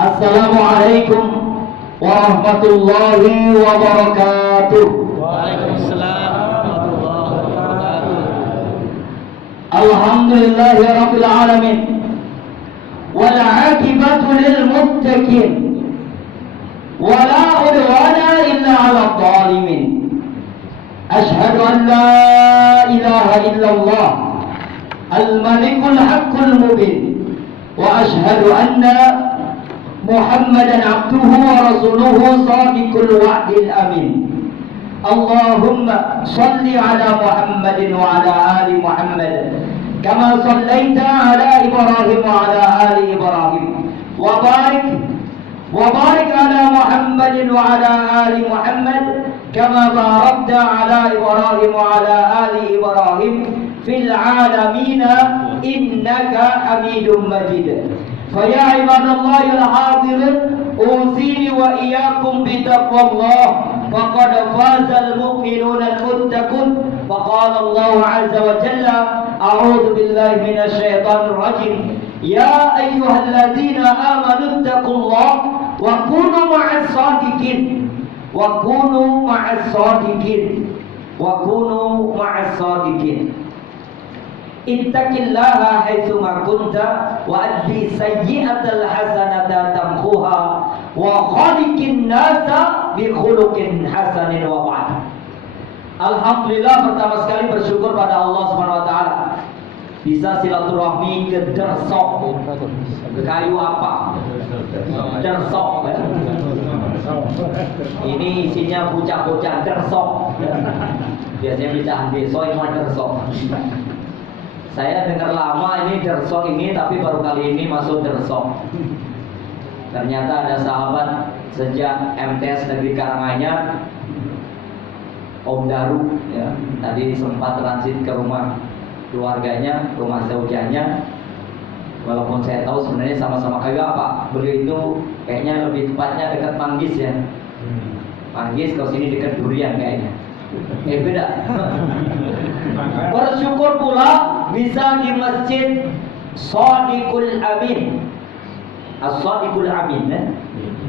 Assalamualaikum warahmatullahi wabarakatuh. Waalaikumsalam warahmatullahi wabarakatuh. Alhamdulillahi rabbil alamin. Wal 'aqibatu lil muttaqin. Wala 'udwana illa 'alal zalimin. Asyhadu an la ilaha illallah al-malikul haqqul mubin. Wa asyhadu anna Muhammadan abduhu wa rasuluhu sadiqul wa'dil amin. Allahumma salli ala Muhammadin wa ala ali Muhammad kama sallaita ala Ibrahim wa ala ali Ibrahim wa barik ala Muhammadin wa ala ali Muhammad kama barakta ala Ibrahim wa ala ali Ibrahim fil alamin innaka Hamidum Majid. فيا عباد الله الحاضرين أوصيني وإياكم بتقوى الله فقد فاز المؤمنون المتقون. فقال الله عز وجل أعوذ بالله من الشيطان الرجيم يا أيها الذين آمنوا اتقوا الله وكونوا مع الصادقين وكونوا مع الصادقين وكونوا مع الصادقين. Ittaqillaha haitsuma kunta wa addi sayyi'atal hasanata tamhuha wa khaliqin nasa bi khuluqin hasanin wa ba'd. Alhamdulillah, pertama sekali bersyukur pada Allah Subhanahu wa taala bisa silaturahmi ke Dersok. Kayu apa? Dersok. Ini isinya bocah-bocah Dersok. Biasanya bocah desa ini Dersok. Saya dengar lama ini Dersok ini, tapi baru kali ini masuk Dersok. Ternyata ada sahabat sejak MTS Negeri Karanganyar, Om Daru, ya, tadi sempat transit ke rumah keluarganya, rumah zaujahnya. Walaupun saya tahu sebenarnya sama-sama kayu apa. Beliau itu kayaknya lebih tepatnya dekat Manggis ya. Manggis, kalau sini dekat Durian kayaknya. Beda. Bersyukur pula bisa di masjid Shadiqul Amin. As-Shadiqul Amin,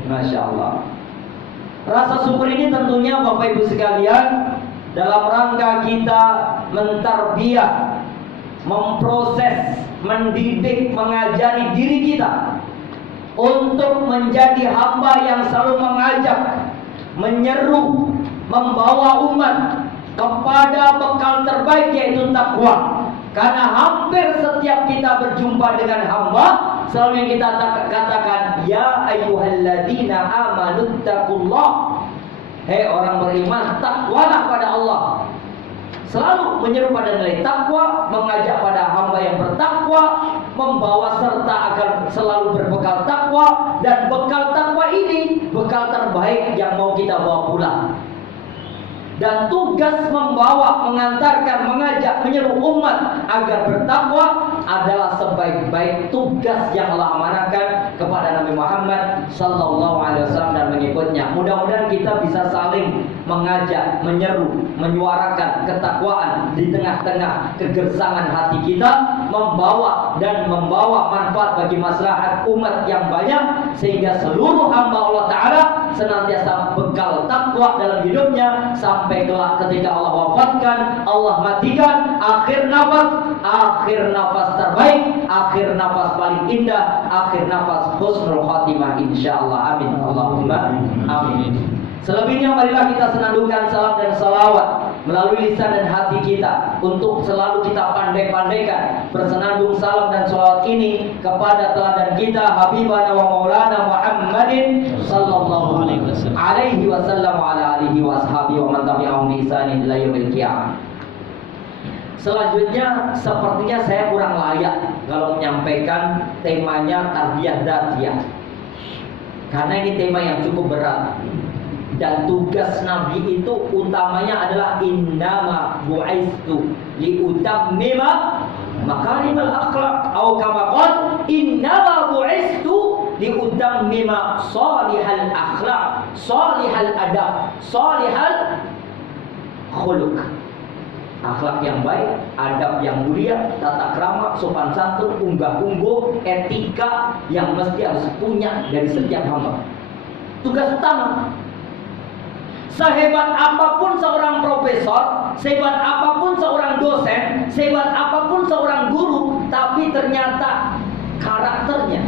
Masya Allah. Rasa syukur ini tentunya Bapak Ibu sekalian dalam rangka kita mentarbiyah, memproses, mendidik, mengajari diri kita untuk menjadi hamba yang selalu mengajak, menyeru, membawa umat kepada bekal terbaik yaitu takwa. Karena hampir setiap kita berjumpa dengan hamba, selalu yang kita katakan, ya ayyuhalladzina amanu taqullah. Hei orang beriman, takwalah pada Allah. Selalu menyeru pada nilai takwa, mengajak pada hamba yang bertakwa, membawa serta agar selalu berbekal takwa, dan bekal takwa ini bekal terbaik yang mau kita bawa pulang. Dan tugas membawa, mengantarkan, mengajak, menyeru umat agar bertakwa adalah sebaik-baik tugas yang Allah amanahkan kepada Nabi Muhammad sallallahu alaihi wasallam dan mengikutnya. Mudah-mudahan kita bisa saling mengajak, menyeru, menyuarakan ketakwaan di tengah-tengah kegersangan hati kita, membawa manfaat bagi maslahat umat yang banyak, sehingga seluruh hamba Allah Ta'ala senantiasa bekal takwa dalam hidupnya sampai kelak ketika Allah wafatkan, Allah matikan, akhir nafas terbaik, akhir nafas paling indah, akhir nafas husnul khatimah insyaallah. Amin. Allahumma amin. Selebihnya marilah kita senandungkan salam dan salawat melalui lisan dan hati kita untuk selalu kita pandai-pandaikan bersenandung salam dan salawat ini kepada teladan kita Habibana wa Maulana Muhammadin sallallahu alaihi wasallam wa ala alihi wa ashabihi wa man tabi'ahum bi ihsanin ila yaumil qiyamah. Selanjutnya sepertinya saya kurang layak kalau menyampaikan temanya tarbiyah dzatiyah. Karena ini tema yang cukup berat. Dan tugas Nabi itu utamanya adalah innama bu'aistu liutammima makarimal akhlaq atau kama qala innama bu'aistu liutammima salihal akhlaq, salihal adab, salihal khuluq. Akhlak yang baik, adab yang mulia, tata krama, sopan santun, unggah-ungguh, etika yang mesti harus punya dari setiap hamba. Tugas utama. Sehebat apapun seorang profesor, sehebat apapun seorang dosen, sehebat apapun seorang guru, tapi ternyata karakternya,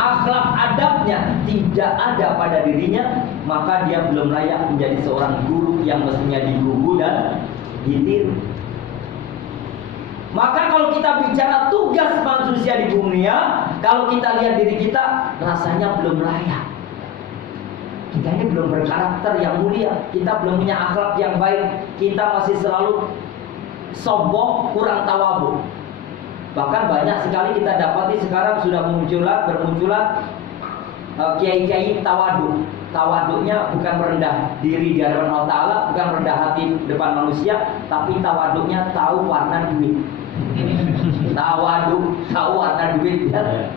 akhlak adabnya tidak ada pada dirinya, maka dia belum layak menjadi seorang guru yang mestinya digugu dan ditiru. Maka kalau kita bicara tugas manusia di dunia, kalau kita lihat diri kita, rasanya belum layak. Kita ini belum berkarakter yang mulia, kita belum punya akhlak yang baik, kita masih selalu sombong, kurang tawadhu. Bahkan banyak sekali kita dapati sekarang sudah bermunculan kiai-kiai tawadhu. Tawaduknya bukan merendah diri di hadapan Allah Ta'ala, bukan merendah hati depan manusia, tapi tawaduknya tahu warna duit. Tawaduk, tahu warna duit ya.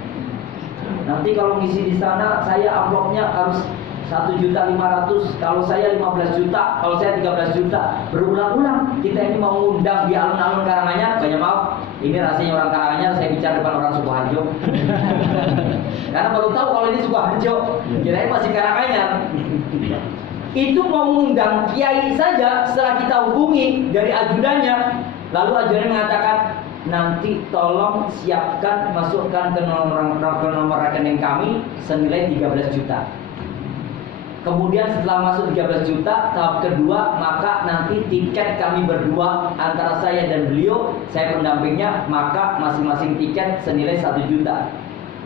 Nanti kalau ngisi di sana, saya amplopnya harus 1.500.000, kalau saya 15 juta, kalau saya 13 juta. Berulang-ulang kita ini mau ngundang di alun-alun Karanganyar. Banyak maaf, ini rasanya orang Karanganyar, saya bicara depan orang Sukoharjo. Karena baru tahu kalau ini Sukoharjo, kirain masih Karanganyar. Itu mau mengundang kiai saja, setelah kita hubungi dari ajudannya, lalu ajudannya mengatakan, nanti tolong siapkan, masukkan ke nomor rekening kami senilai 13 juta. Kemudian setelah masuk 13 juta, tahap kedua, maka nanti tiket kami berdua antara saya dan beliau, saya pendampingnya, maka masing-masing tiket senilai 1 juta.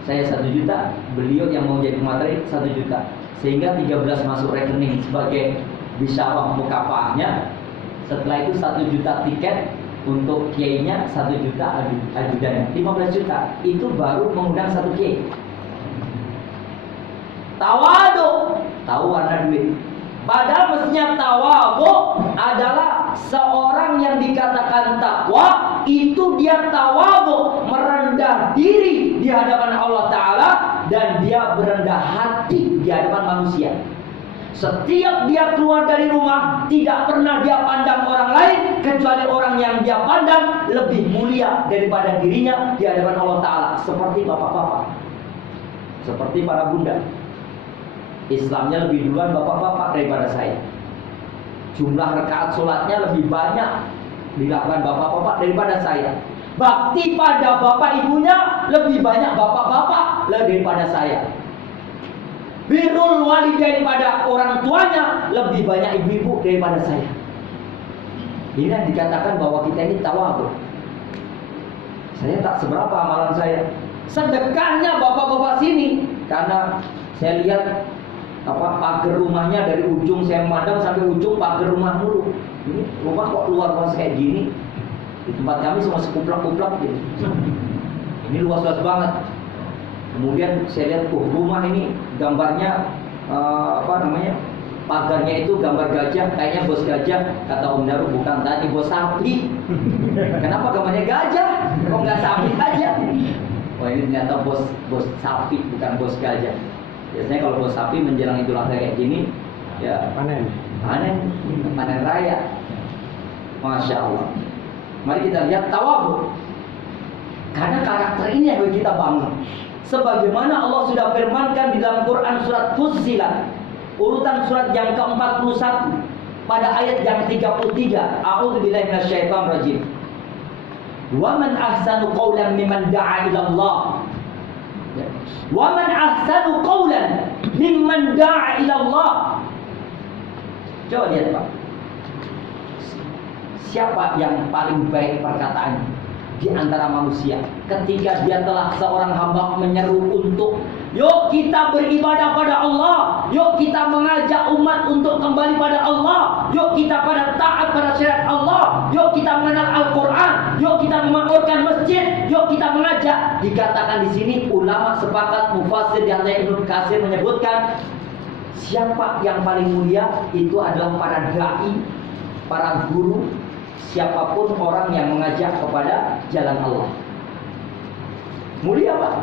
Saya 1 juta, beliau yang mau jadi materi 1 juta. Sehingga 13 masuk rekening sebagai bisyarah mukafaahnya. Setelah itu 1 juta tiket untuk kiainya, 1 juta ajudannya, 15 juta. Itu baru mengundang 1 kiai. Tawadhu, tahu warna duit. Padahal mestinya tawadhu adalah seorang yang dikatakan takwa, itu dia tawadhu, merendah diri di hadapan Allah Ta'ala, dan dia berendah hati di hadapan manusia. Setiap dia keluar dari rumah, tidak pernah dia pandang orang lain kecuali orang yang dia pandang lebih mulia daripada dirinya di hadapan Allah Ta'ala. Seperti bapak-bapak, seperti para bunda. Islamnya lebih duluan bapak-bapak daripada saya. Jumlah rakaat sholatnya lebih banyak dilakukan bapak-bapak daripada saya. Bakti pada bapak ibunya lebih banyak bapak-bapak daripada saya. Birrul walidain pada orang tuanya lebih banyak ibu-ibu daripada saya. Ini yang dikatakan bahwa kita ini tawadhu. Saya tak seberapa amalan saya. Sedekahnya bapak-bapak sini, karena saya lihat pagar rumahnya dari ujung saya memandang sampai ujung pagar rumah dulu. Ini rumah kok luas kayak gini. Di tempat kami semua sekuplak-kuplak gitu. Ini luas-luas banget. Kemudian saya lihat rumah ini gambarnya pagarnya itu gambar gajah, kayaknya bos gajah. Kata Om Daru, bukan tadi bos sapi. Kenapa gambarnya gajah? Kok nggak sapi aja? Wah, ini ternyata bos sapi, bukan bos gajah. Biasanya kalau bos sapi menjelang Idul Adha kayak gini, ya panen raya. Masya Allah. Mari kita lihat tawadhu. Karena karakter ini yang kita bangun. Sebagaimana Allah sudah firmankan di dalam Quran surat Fussilat, urutan surat yang ke-41 pada ayat yang 33. A'udzubillahi minasyaitonir rajim. Wa man ahsanu qawlan mimman da'a ila Allah. Wa man ahsanu qawlan mimman da'a ila Allah. Coba lihat Pak. Siapa yang paling baik perkataannya di antara manusia ketika dia telah seorang hamba menyeru untuk yuk kita beribadah pada Allah, yuk kita mengajak umat untuk kembali pada Allah, yuk kita pada taat pada syariat Allah, yuk kita mengenal Al-Quran, yuk kita memakmurkan masjid, yuk kita mengajak. Dikatakan di sini ulama sepakat, mufassir di antaranya Ibnu Katsir menyebutkan siapa yang paling mulia itu adalah para dai, para guru, siapapun orang yang mengajak kepada jalan Allah. Mulia Pak.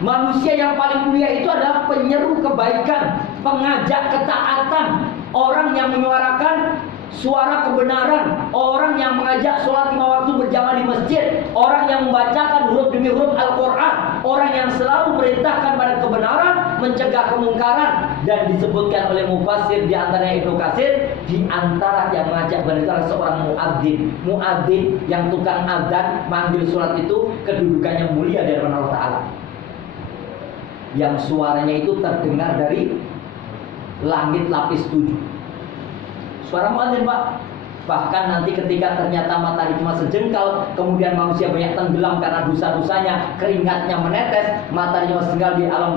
Manusia yang paling mulia itu adalah penyeru kebaikan, pengajak ketaatan, orang yang menyuarakan suara kebenaran, orang yang mengajak sholat 5 waktu berjamaah di masjid, orang yang membacakan huruf demi huruf Al-Quran, orang yang selalu perintahkan pada kebenaran, mencegah kemungkaran. Dan disebutkan oleh mufassir, di antaranya Ibnu Katsir, di antara yang mengajak benar seorang muadzin. Muadzin yang tukang adzan manggil sholat itu kedudukannya mulia di hadapan Allah Ta'ala, yang suaranya itu terdengar dari langit lapis 7. Suara muadzin, Pak. Bahkan nanti ketika ternyata matahari cuma sejengkal, kemudian manusia banyak tenggelam karena dosa-dosanya, keringatnya menetes, matahari cuma sejengkal di alam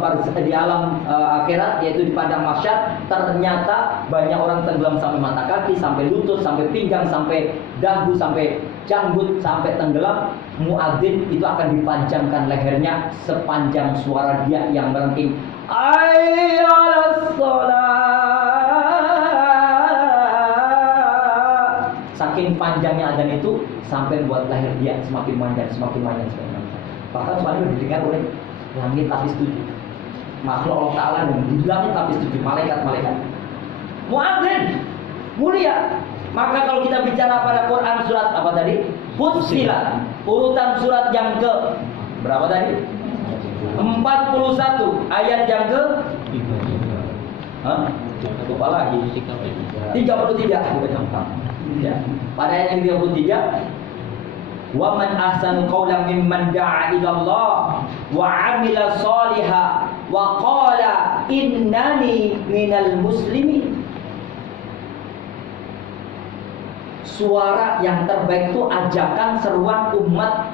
akhirat, yaitu di padang mahsyar, ternyata banyak orang tenggelam sampai mata kaki, sampai lutut, sampai pinggang, sampai dagu, sampai janggut, sampai tenggelam. Muadzin itu akan dipanjangkan lehernya sepanjang suara dia yang merengking, Ayyalas sholat. Saking panjangnya adzan itu sampai buat leher dia semakin panjang, semakin panjang, semakin panjang. Bahkan suaranya didengar oleh langit lapis 7, makhluk Allah Ta'ala, dan di langit lapis 7 malaikat-malaikat. Muadzin mulia. Maka kalau kita bicara pada Quran surat apa tadi? Fussilat. Urutan surat yang ke berapa tadi? 41. Ayat yang ke lupa lagi. 33. Ya. Pada ayat yang 33, wa man ahsanu qawlan mimman da'a ila Allah wa 'amila shalihan wa qala innani minal muslimin. Suara yang terbaik itu ajakan seruan umat,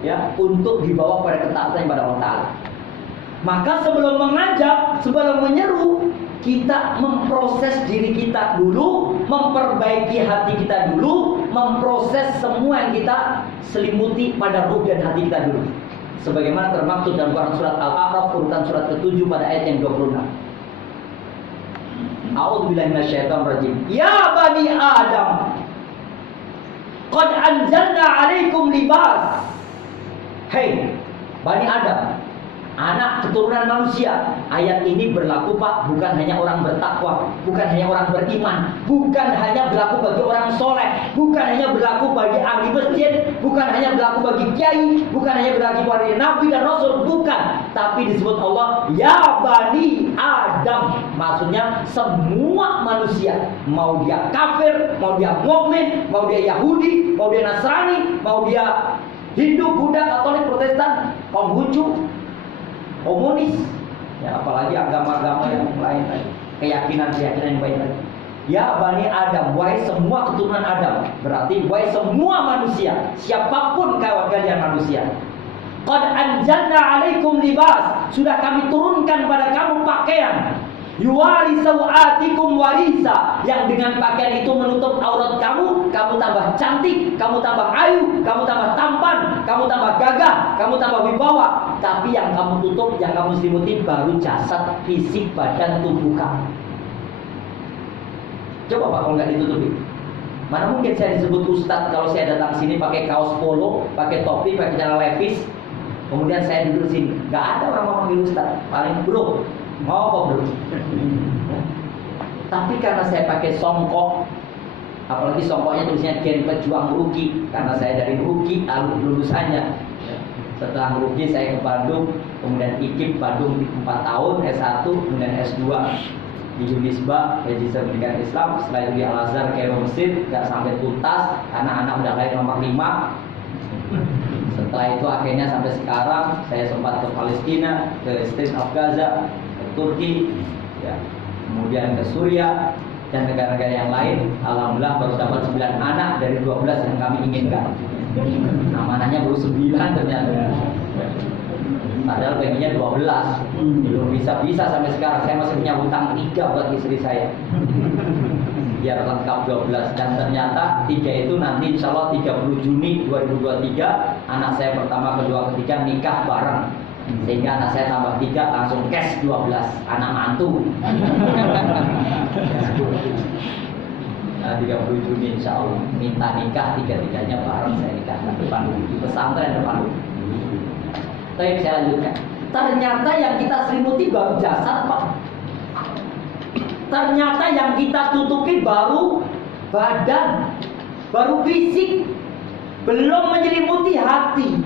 ya, untuk dibawa pada ketaatan kepada Allah Ta'ala. Maka sebelum mengajak, sebelum menyeru, kita memproses diri kita dulu, memperbaiki hati kita dulu, memproses semua yang kita selimuti pada ruh dan hati kita dulu. Sebagaimana termaktub dalam Quran surat Al-A'raf urutan surat ke-7 pada ayat yang 26. A'udzubillahi minasyaitonir rajim. Ya bani Adam, qad anzalna 'alaikum libas. Hei Bani Adam, anak keturunan manusia. Ayat ini berlaku, Pak, bukan hanya orang bertakwa, bukan hanya orang beriman, bukan hanya berlaku bagi orang soleh, bukan hanya berlaku bagi ahli masjid, bukan hanya berlaku bagi kiai, bukan hanya berlaku bagi nabi dan rasul, bukan. Tapi disebut Allah, ya Bani Adam. Maksudnya semua manusia, mau dia kafir, mau dia mukmin, mau dia Yahudi, mau dia Nasrani, mau dia Hindu, Buddha, Katolik, Protestan, Konghucu, komunis, ya, apalagi agama-agama yang lain tadi, keyakinan-keyakinan yang baik tadi. Ya Bani Adam, wahai semua keturunan Adam, berarti wahai semua manusia, siapapun kalian manusia. Qad anzalna 'alaikum libas, sudah kami turunkan pada kamu pakaian. Yuwari sawatikum warisa, yang dengan pakaian itu menutup aurat kamu, kamu tambah cantik, kamu tambah ayu, kamu tambah tampan, kamu tambah gagah, kamu tambah wibawa. Tapi yang kamu tutup, yang kamu selimuti baru jasad, fisik, badan, tubuh kamu. Coba Pak, kalau nggak ditutupi, mana mungkin saya disebut ustadz kalau saya datang sini pakai kaos polo, pakai topi, pakai celana levis, kemudian saya duduk sini. Nggak ada orang mau manggil ustadz, paling bro, mau kok bro. Tapi karena saya pakai songkok, apalagi songkoknya tulisnya Gen Pejuang Ruki, karena saya dari Ruki, lulusannya. Setelah Ruki saya ke Bandung, kemudian IKIP Bandung 4 tahun, S1, kemudian S2 di Unisba, Register Pendidikan Islam. Setelah itu di Al-Azhar, Kairo Mesir, nggak sampai tuntas karena anak udah lahir nomor 5. Setelah itu akhirnya sampai sekarang saya sempat ke Palestina, ke State of Gaza, ke Turki, ya, kemudian ke Suriah dan negara-negara yang lain. Alhamdulillah baru dapat 9 anak dari 12 yang kami inginkan. Amanahnya baru 9 ternyata. Padahal pengennya 12. Belum bisa-bisa sampai sekarang. Saya masih punya hutang 3 buat istri saya, biar lengkap 12. Dan ternyata 3 itu nanti insya Allah 30 Juni 2023 anak saya pertama, kedua, ketiga nikah bareng. Sehingga anak saya tambah 3 langsung cash 12. Anak mantu. 30 Juni insya Allah minta nikah, 3-3-nya bareng saya nikah depan di pesantren depan. Tapi saya lanjutkan. Ternyata yang kita selimuti baru jasad, Pak. Ternyata yang kita tutupi baru badan, baru fisik, belum menyelimuti hati,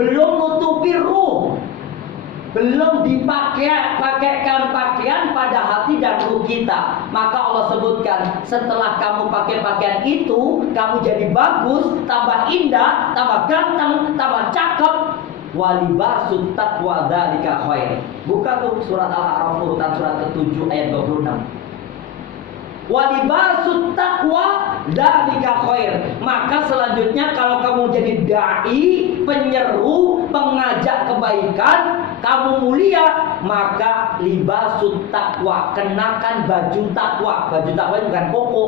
belum nutupi ruh, belum pakaikan pakaian pada hati dan ruh kita. Maka Allah sebutkan, setelah kamu pakai pakaian itu, kamu jadi bagus, tambah indah, tambah ganteng, tambah cakep. Walibasut taqwa dzalika khair. Buka tuh surat Al-A'raf urutan surat ke-7 ayat 26. Walibasut taqwa dzalika khair. Maka selanjutnya kalau kamu jadi dai, penyeru, pengajak kebaikan, kamu mulia, maka libasut taqwa, kenakan baju takwa. Baju takwa itu bukan koko.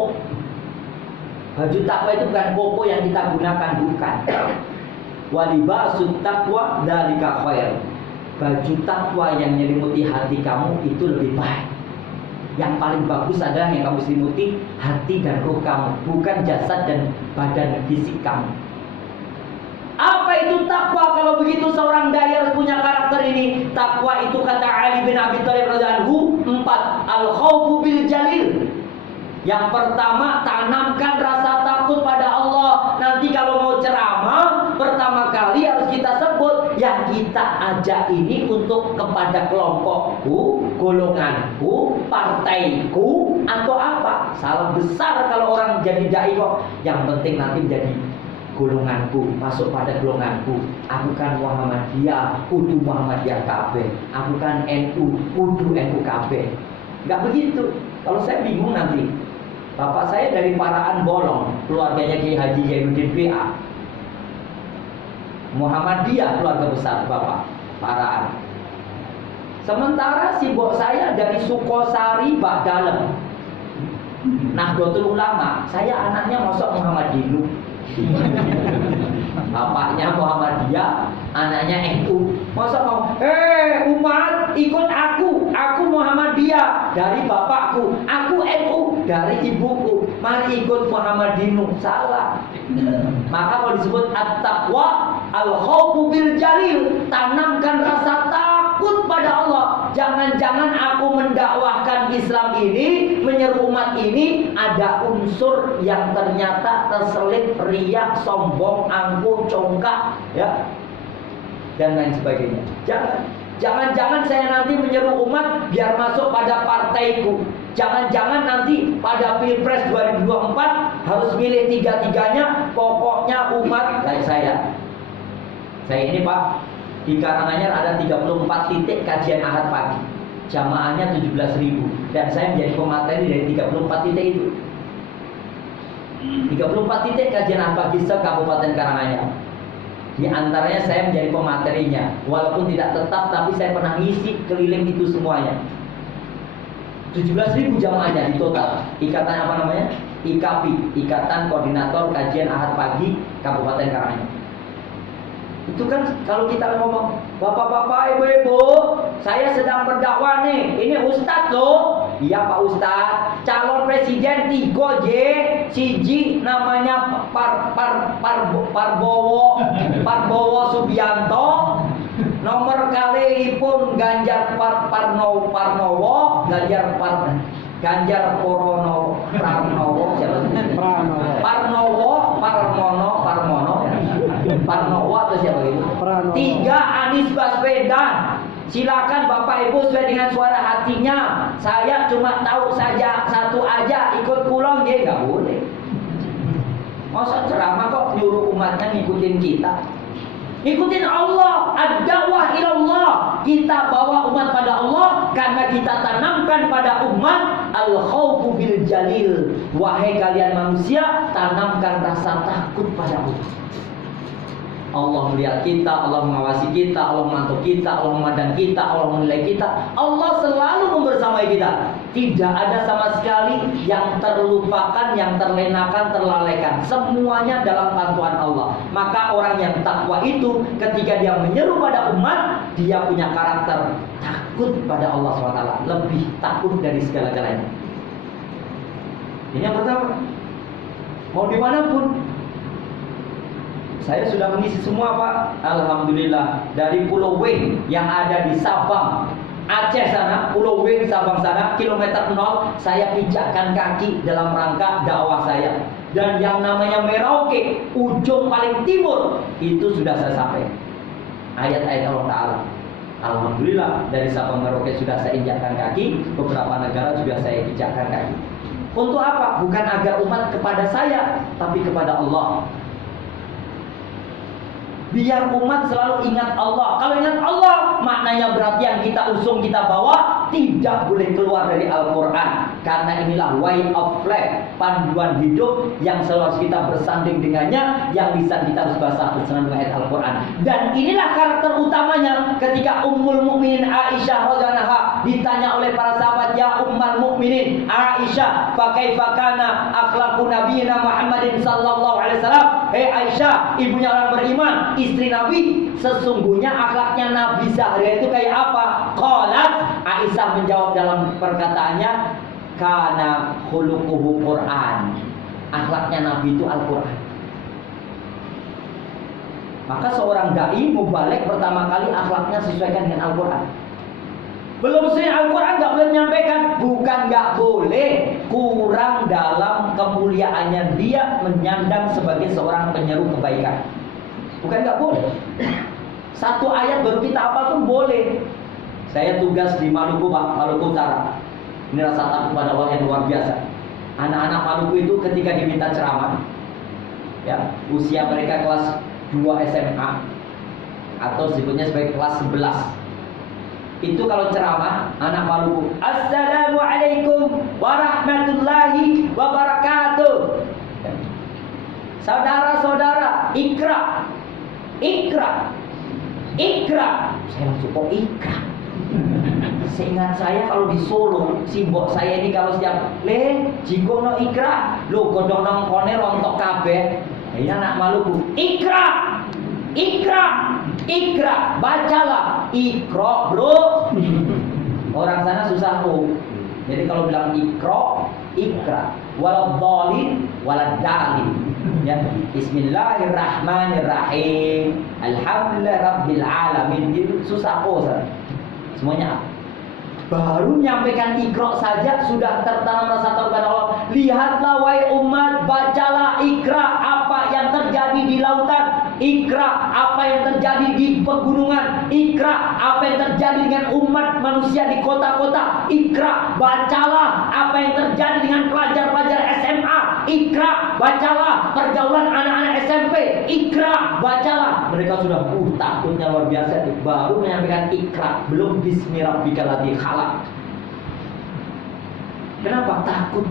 Baju takwa itu bukan koko yang kita gunakan, bukan. Walibasut taqwa dzalika khair. Baju takwa yang menyelimuti hati kamu itu lebih baik. Yang paling bagus adalah yang kamu selimuti hati dan ruh kamu, bukan jasad dan badan fisik kamu. Apa itu takwa? Kalau begitu seorang dai harus punya karakter ini. Takwa itu kata Ali bin Abi Thalib radhiyallahu anhu 4, al-khaufu bil jalil. Yang pertama, tanamkan rasa takut pada Allah. Nanti kalau mau ceramah, pertama kali harus kita sebut yang kita ajak ini untuk kepada kelompokku, golonganku, partaiku, atau apa. Salah besar kalau orang jadi dai kok. Yang penting nanti menjadi golonganku, masuk pada golonganku. Aku kan Muhammadiyah, kudu Muhammadiyah kabeh. Aku kan NU, kudu NU kabeh. Enggak begitu. Kalau saya bingung nanti. Bapak saya dari Paraan Bolong, keluarganya Kiai Haji Zainuddin PA. Muhammadiyah keluarga besar Bapak, Paraan. Sementara si bok saya dari Sukosari Bagdalem, Nahdlatul Ulama. Saya anaknya masuk Muhammadiyah. Bapaknya Muhammadiyah, anaknya NU. Masa mau, umat ikut aku Muhammadiyah dari bapakku, aku NU dari ibuku, mari ikut Muhammadiyah. Salah. Maka kalau disebut at-taqwa, al-khaufu bil jalil, tanamkan rasa takut pada Allah. Jangan-jangan aku mendakwahkan Islam ini, menyeru umat ini, ada unsur yang ternyata terselip riak, sombong, angkuh, congkak, ya, dan lain sebagainya. Jangan-jangan saya nanti menyeru umat biar masuk pada partaiku. Jangan-jangan nanti pada Pilpres 2024 harus milih tiga-tiganya, pokoknya umat kayak saya. Saya ini Pak, di Karanganyar ada 34 titik kajian Ahad pagi. Jamaahnya 17.000 dan saya menjadi pemateri dari 34 titik itu. 34 titik kajian Ahad pagi se-Kabupaten Karanganyar. Di antaranya saya menjadi pematerinya, walaupun tidak tetap, tapi saya pernah ngisi keliling itu semuanya. 17.000 jamaahnya di total. Ikatan apa namanya? IKP, Ikatan Koordinator Kajian Ahad Pagi Kabupaten Karanganyar. Itu kan kalau kita ngomong, bapak-bapak, ibu-ibu, saya sedang berdakwah nih. Ini Ustadz loh. Iya Pak Ustadz. Calon presiden 3J, siji namanya Parbowo Subianto. Nomor kali pun Ganjar Pranowo, Ganjar Pranowo atau siapa gitu? Pranowo. 3 Anies Baswedan. Silakan Bapak Ibu sesuai dengan suara hatinya. Saya cuma tahu saja satu aja, ikut pulang dia nggak boleh. Masa ceramah kok nyuruh umatnya ngikutin kita? Ikutin Allah, ad-da'wah ilallah. Kita bawa umat pada Allah karena kita tanamkan pada umat al-khaufu bil jalil. Wahai kalian manusia, tanamkan rasa takut pada Allah. Allah melihat kita, Allah mengawasi kita, Allah memantau kita, Allah memandang kita, Allah menilai kita. Allah selalu membersamai kita. Tidak ada sama sekali yang terlupakan, yang terlenakan, terlalaikan. Semuanya dalam pantauan Allah. Maka orang yang takwa itu ketika dia menyeru pada umat, dia punya karakter takut pada Allah SWT. Lebih takut dari segala-galanya. Ini yang pertama. Mau dimanapun. Saya sudah mengisi semua Pak. Alhamdulillah. Dari Pulau W yang ada di Sabang, Aceh sana, Pulau W, Sabang sana, kilometer 0, saya pijakkan kaki dalam rangka dakwah saya. Dan yang namanya Merauke, ujung paling timur, itu sudah saya sampai. Ayat-ayat Allah Ta'ala. Alhamdulillah, dari Sabang Merauke sudah saya injakkan kaki, beberapa negara juga saya injakkan kaki. Untuk apa? Bukan agar umat kepada saya, tapi kepada Allah. Biar umat selalu ingat Allah. Kalau ingat Allah, maknanya berarti yang kita usung, kita bawa tidak boleh keluar dari Al-Quran. Karena inilah way of life, panduan hidup yang selalu harus kita bersanding dengannya, yang bisa kita harus bahasa bersanding dengan ayat Al-Quran. Dan inilah karakter utamanya ketika Ummul Mukminin Aisyah radhiyallahu anha ditanya oleh para sahabat, ya Ummul Mukminin Aisyah, fa kaifa kana akhlaqu nabiyina Muhammadin sallallahu alaihi wasallam. Hei Aisyah, ibunya orang beriman, istri Nabi, sesungguhnya akhlaknya Nabi sehari itu kayak apa? Qalat, Aisyah menjawab dalam perkataannya, kana khuluquhu Quran. Akhlaknya Nabi itu Al-Quran. Maka seorang dai mubalik pertama kali akhlaknya sesuaikan dengan Al-Quran. Belum sesuai Al-Quran gak boleh menyampaikan. Bukan gak boleh, kurang dalam kemuliaannya dia menyandang sebagai seorang penyeru kebaikan. Bukan gak boleh. Satu ayat baru kita hafal pun boleh. Saya tugas di Maluku, Pak, Maluku Utara. Ini rasa takut pada Allah yang luar biasa. Anak-anak Maluku itu ketika diminta ceramah, ya, usia mereka kelas 2 SMA atau disebutnya sebagai kelas 11. Itu kalau ceramah, anak Maluku, Assalamualaikum warahmatullahi wabarakatuh. Saudara-saudara, ikra, ikra, ikra. Saya langsung, kok ikra? Seingat saya kalau di Solo, simbok saya ini kalau setiap jikono ikra, lo godong nang kone rontok kabeh. Ini anak Maluku, ikra, ikra, ikra, bacalah, ikro bro. Orang sana susah jadi kalau bilang ikro, ikra, waladhalin, waladhalin. Ya, Bismillahirrahmanirrahim. Alhamdulillah Rabbil Alamin. Itu susah semuanya. Baru menyampaikan ikra saja sudah tertanam rasa takut kepada Allah. Lihatlah wahai umat, bacalah ikra apa yang terjadi di lautan, ikra apa yang terjadi di pegunungan, ikra apa yang terjadi dengan umat manusia di kota-kota, ikra bacalah apa yang terjadi dengan pelajar-pelajar SMA, ikra bacalah pergaulan anak-anak SMP, ikra bacalah. Mereka sudah takutnya luar biasa. Baru menyampaikan ikra, belum bismi rabbikal ladzi khalaq. Kenapa takut?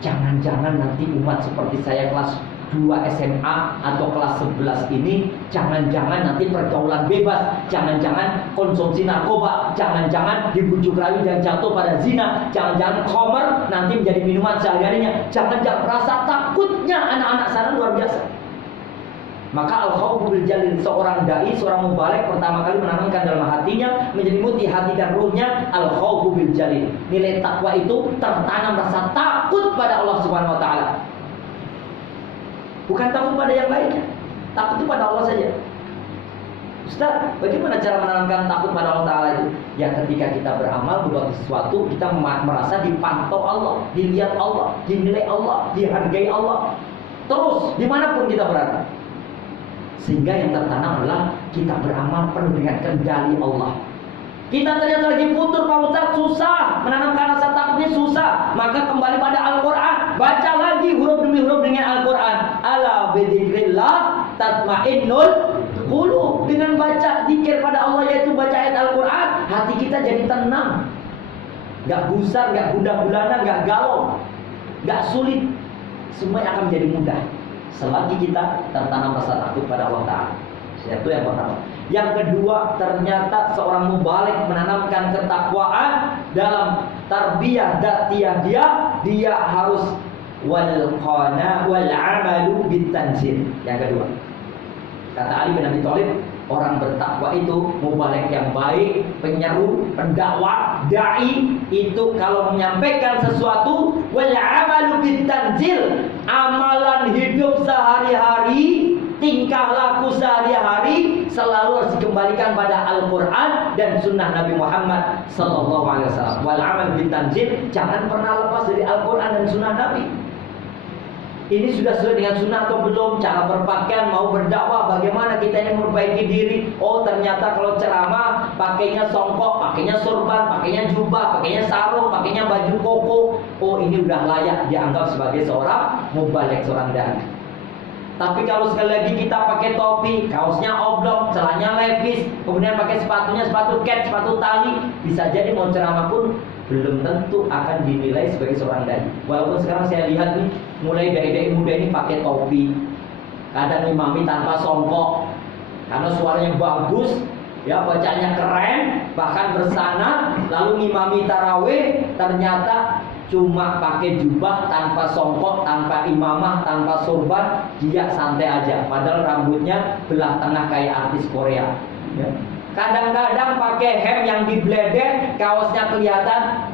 Jangan-jangan nanti umat seperti saya kelas 2 SMA atau kelas 11 ini, jangan-jangan nanti pergaulan bebas, jangan-jangan konsumsi narkoba, jangan-jangan dibujuk rayu dan jatuh pada zina, jangan-jangan khamr nanti menjadi minuman sehari-harinya, jangan-jangan rasa takutnya anak-anak sana luar biasa. Maka al-khawfu bil jalil, seorang dai, seorang mubalik pertama kali menanamkan dalam hatinya, menyelimuti hati dan ruhnya al-khawfu bil jalil. Nilai takwa itu tertanam rasa takut pada Allah Subhanahu wa taala. Bukan takut pada yang lainnya, takut itu pada Allah saja. Ustaz, bagaimana cara menanamkan takut pada Allah Ta'ala itu? Ya ketika kita beramal, berbuat sesuatu, kita merasa dipantau Allah, dilihat Allah, dinilai Allah, dihargai Allah. Terus, dimanapun kita berada. Sehingga yang tertanam adalah kita beramal penuh dengan kendali Allah. Kita ternyata lagi putur Pak Ustaz, susah menanamkan rasa takutnya, susah. Maka kembali pada Al-Quran, baca lagi huruf demi huruf dengan Al-Quran. Ala bidzikrillah tatmainnul qulub. Dengan baca zikir pada Allah, yaitu baca ayat Al-Quran, hati kita jadi tenang, gak gusar, gak gundah gulana, gak galau, gak sulit. Semuanya akan menjadi mudah selagi kita tertanam rasa takut pada Allah Ta'ala. Itu yang pertama. Yang kedua, ternyata seorang mubalik menanamkan ketakwaan dalam tarbiyah datiyah dia harus wal qana wal amalu bitanzil. Yang kedua, kata Ali bin Abi Thalib, orang bertakwa itu mubalik yang baik, penyeru, pendakwah, dai itu kalau menyampaikan sesuatu wal amalu bitanzil, amalan hidup sehari-hari, tingkah laku sehari-hari selalu harus dikembalikan pada Al-Quran dan Sunnah Nabi Muhammad Sallallahu Alaihi Wasallam. Wal amal bitanzil, jangan pernah lepas dari Al-Quran dan Sunnah Nabi. Ini sudah sesuai dengan sunnah atau belum? Cara berpakaian, mau berdakwah, bagaimana kita ini memperbaiki diri? Oh, ternyata kalau ceramah pakainya songkok, pakainya sorban, pakainya jubah, pakainya sarung, pakainya baju koko. Oh, ini udah layak dianggap sebagai seorang mubaligh, seorang dai. Tapi kalau sekali lagi kita pakai topi, kaosnya oblong, celananya levis, kemudian pakai sepatunya sepatu cat, sepatu tali, bisa jadi mau ceramah pun belum tentu akan dinilai sebagai seorang dai. Walaupun sekarang saya lihat nih, mulai dai-dai muda ini pakai topi, kadang imami tanpa songkok, karena suaranya bagus, ya bacanya keren, bahkan bersanad, lalu imami tarawih ternyata cuma pakai jubah tanpa songkok, tanpa imamah, tanpa sorban, dia santai aja, padahal rambutnya belah tengah kayak artis Korea, ya. Kadang-kadang pakai hem yang dibledek, kaosnya kelihatan.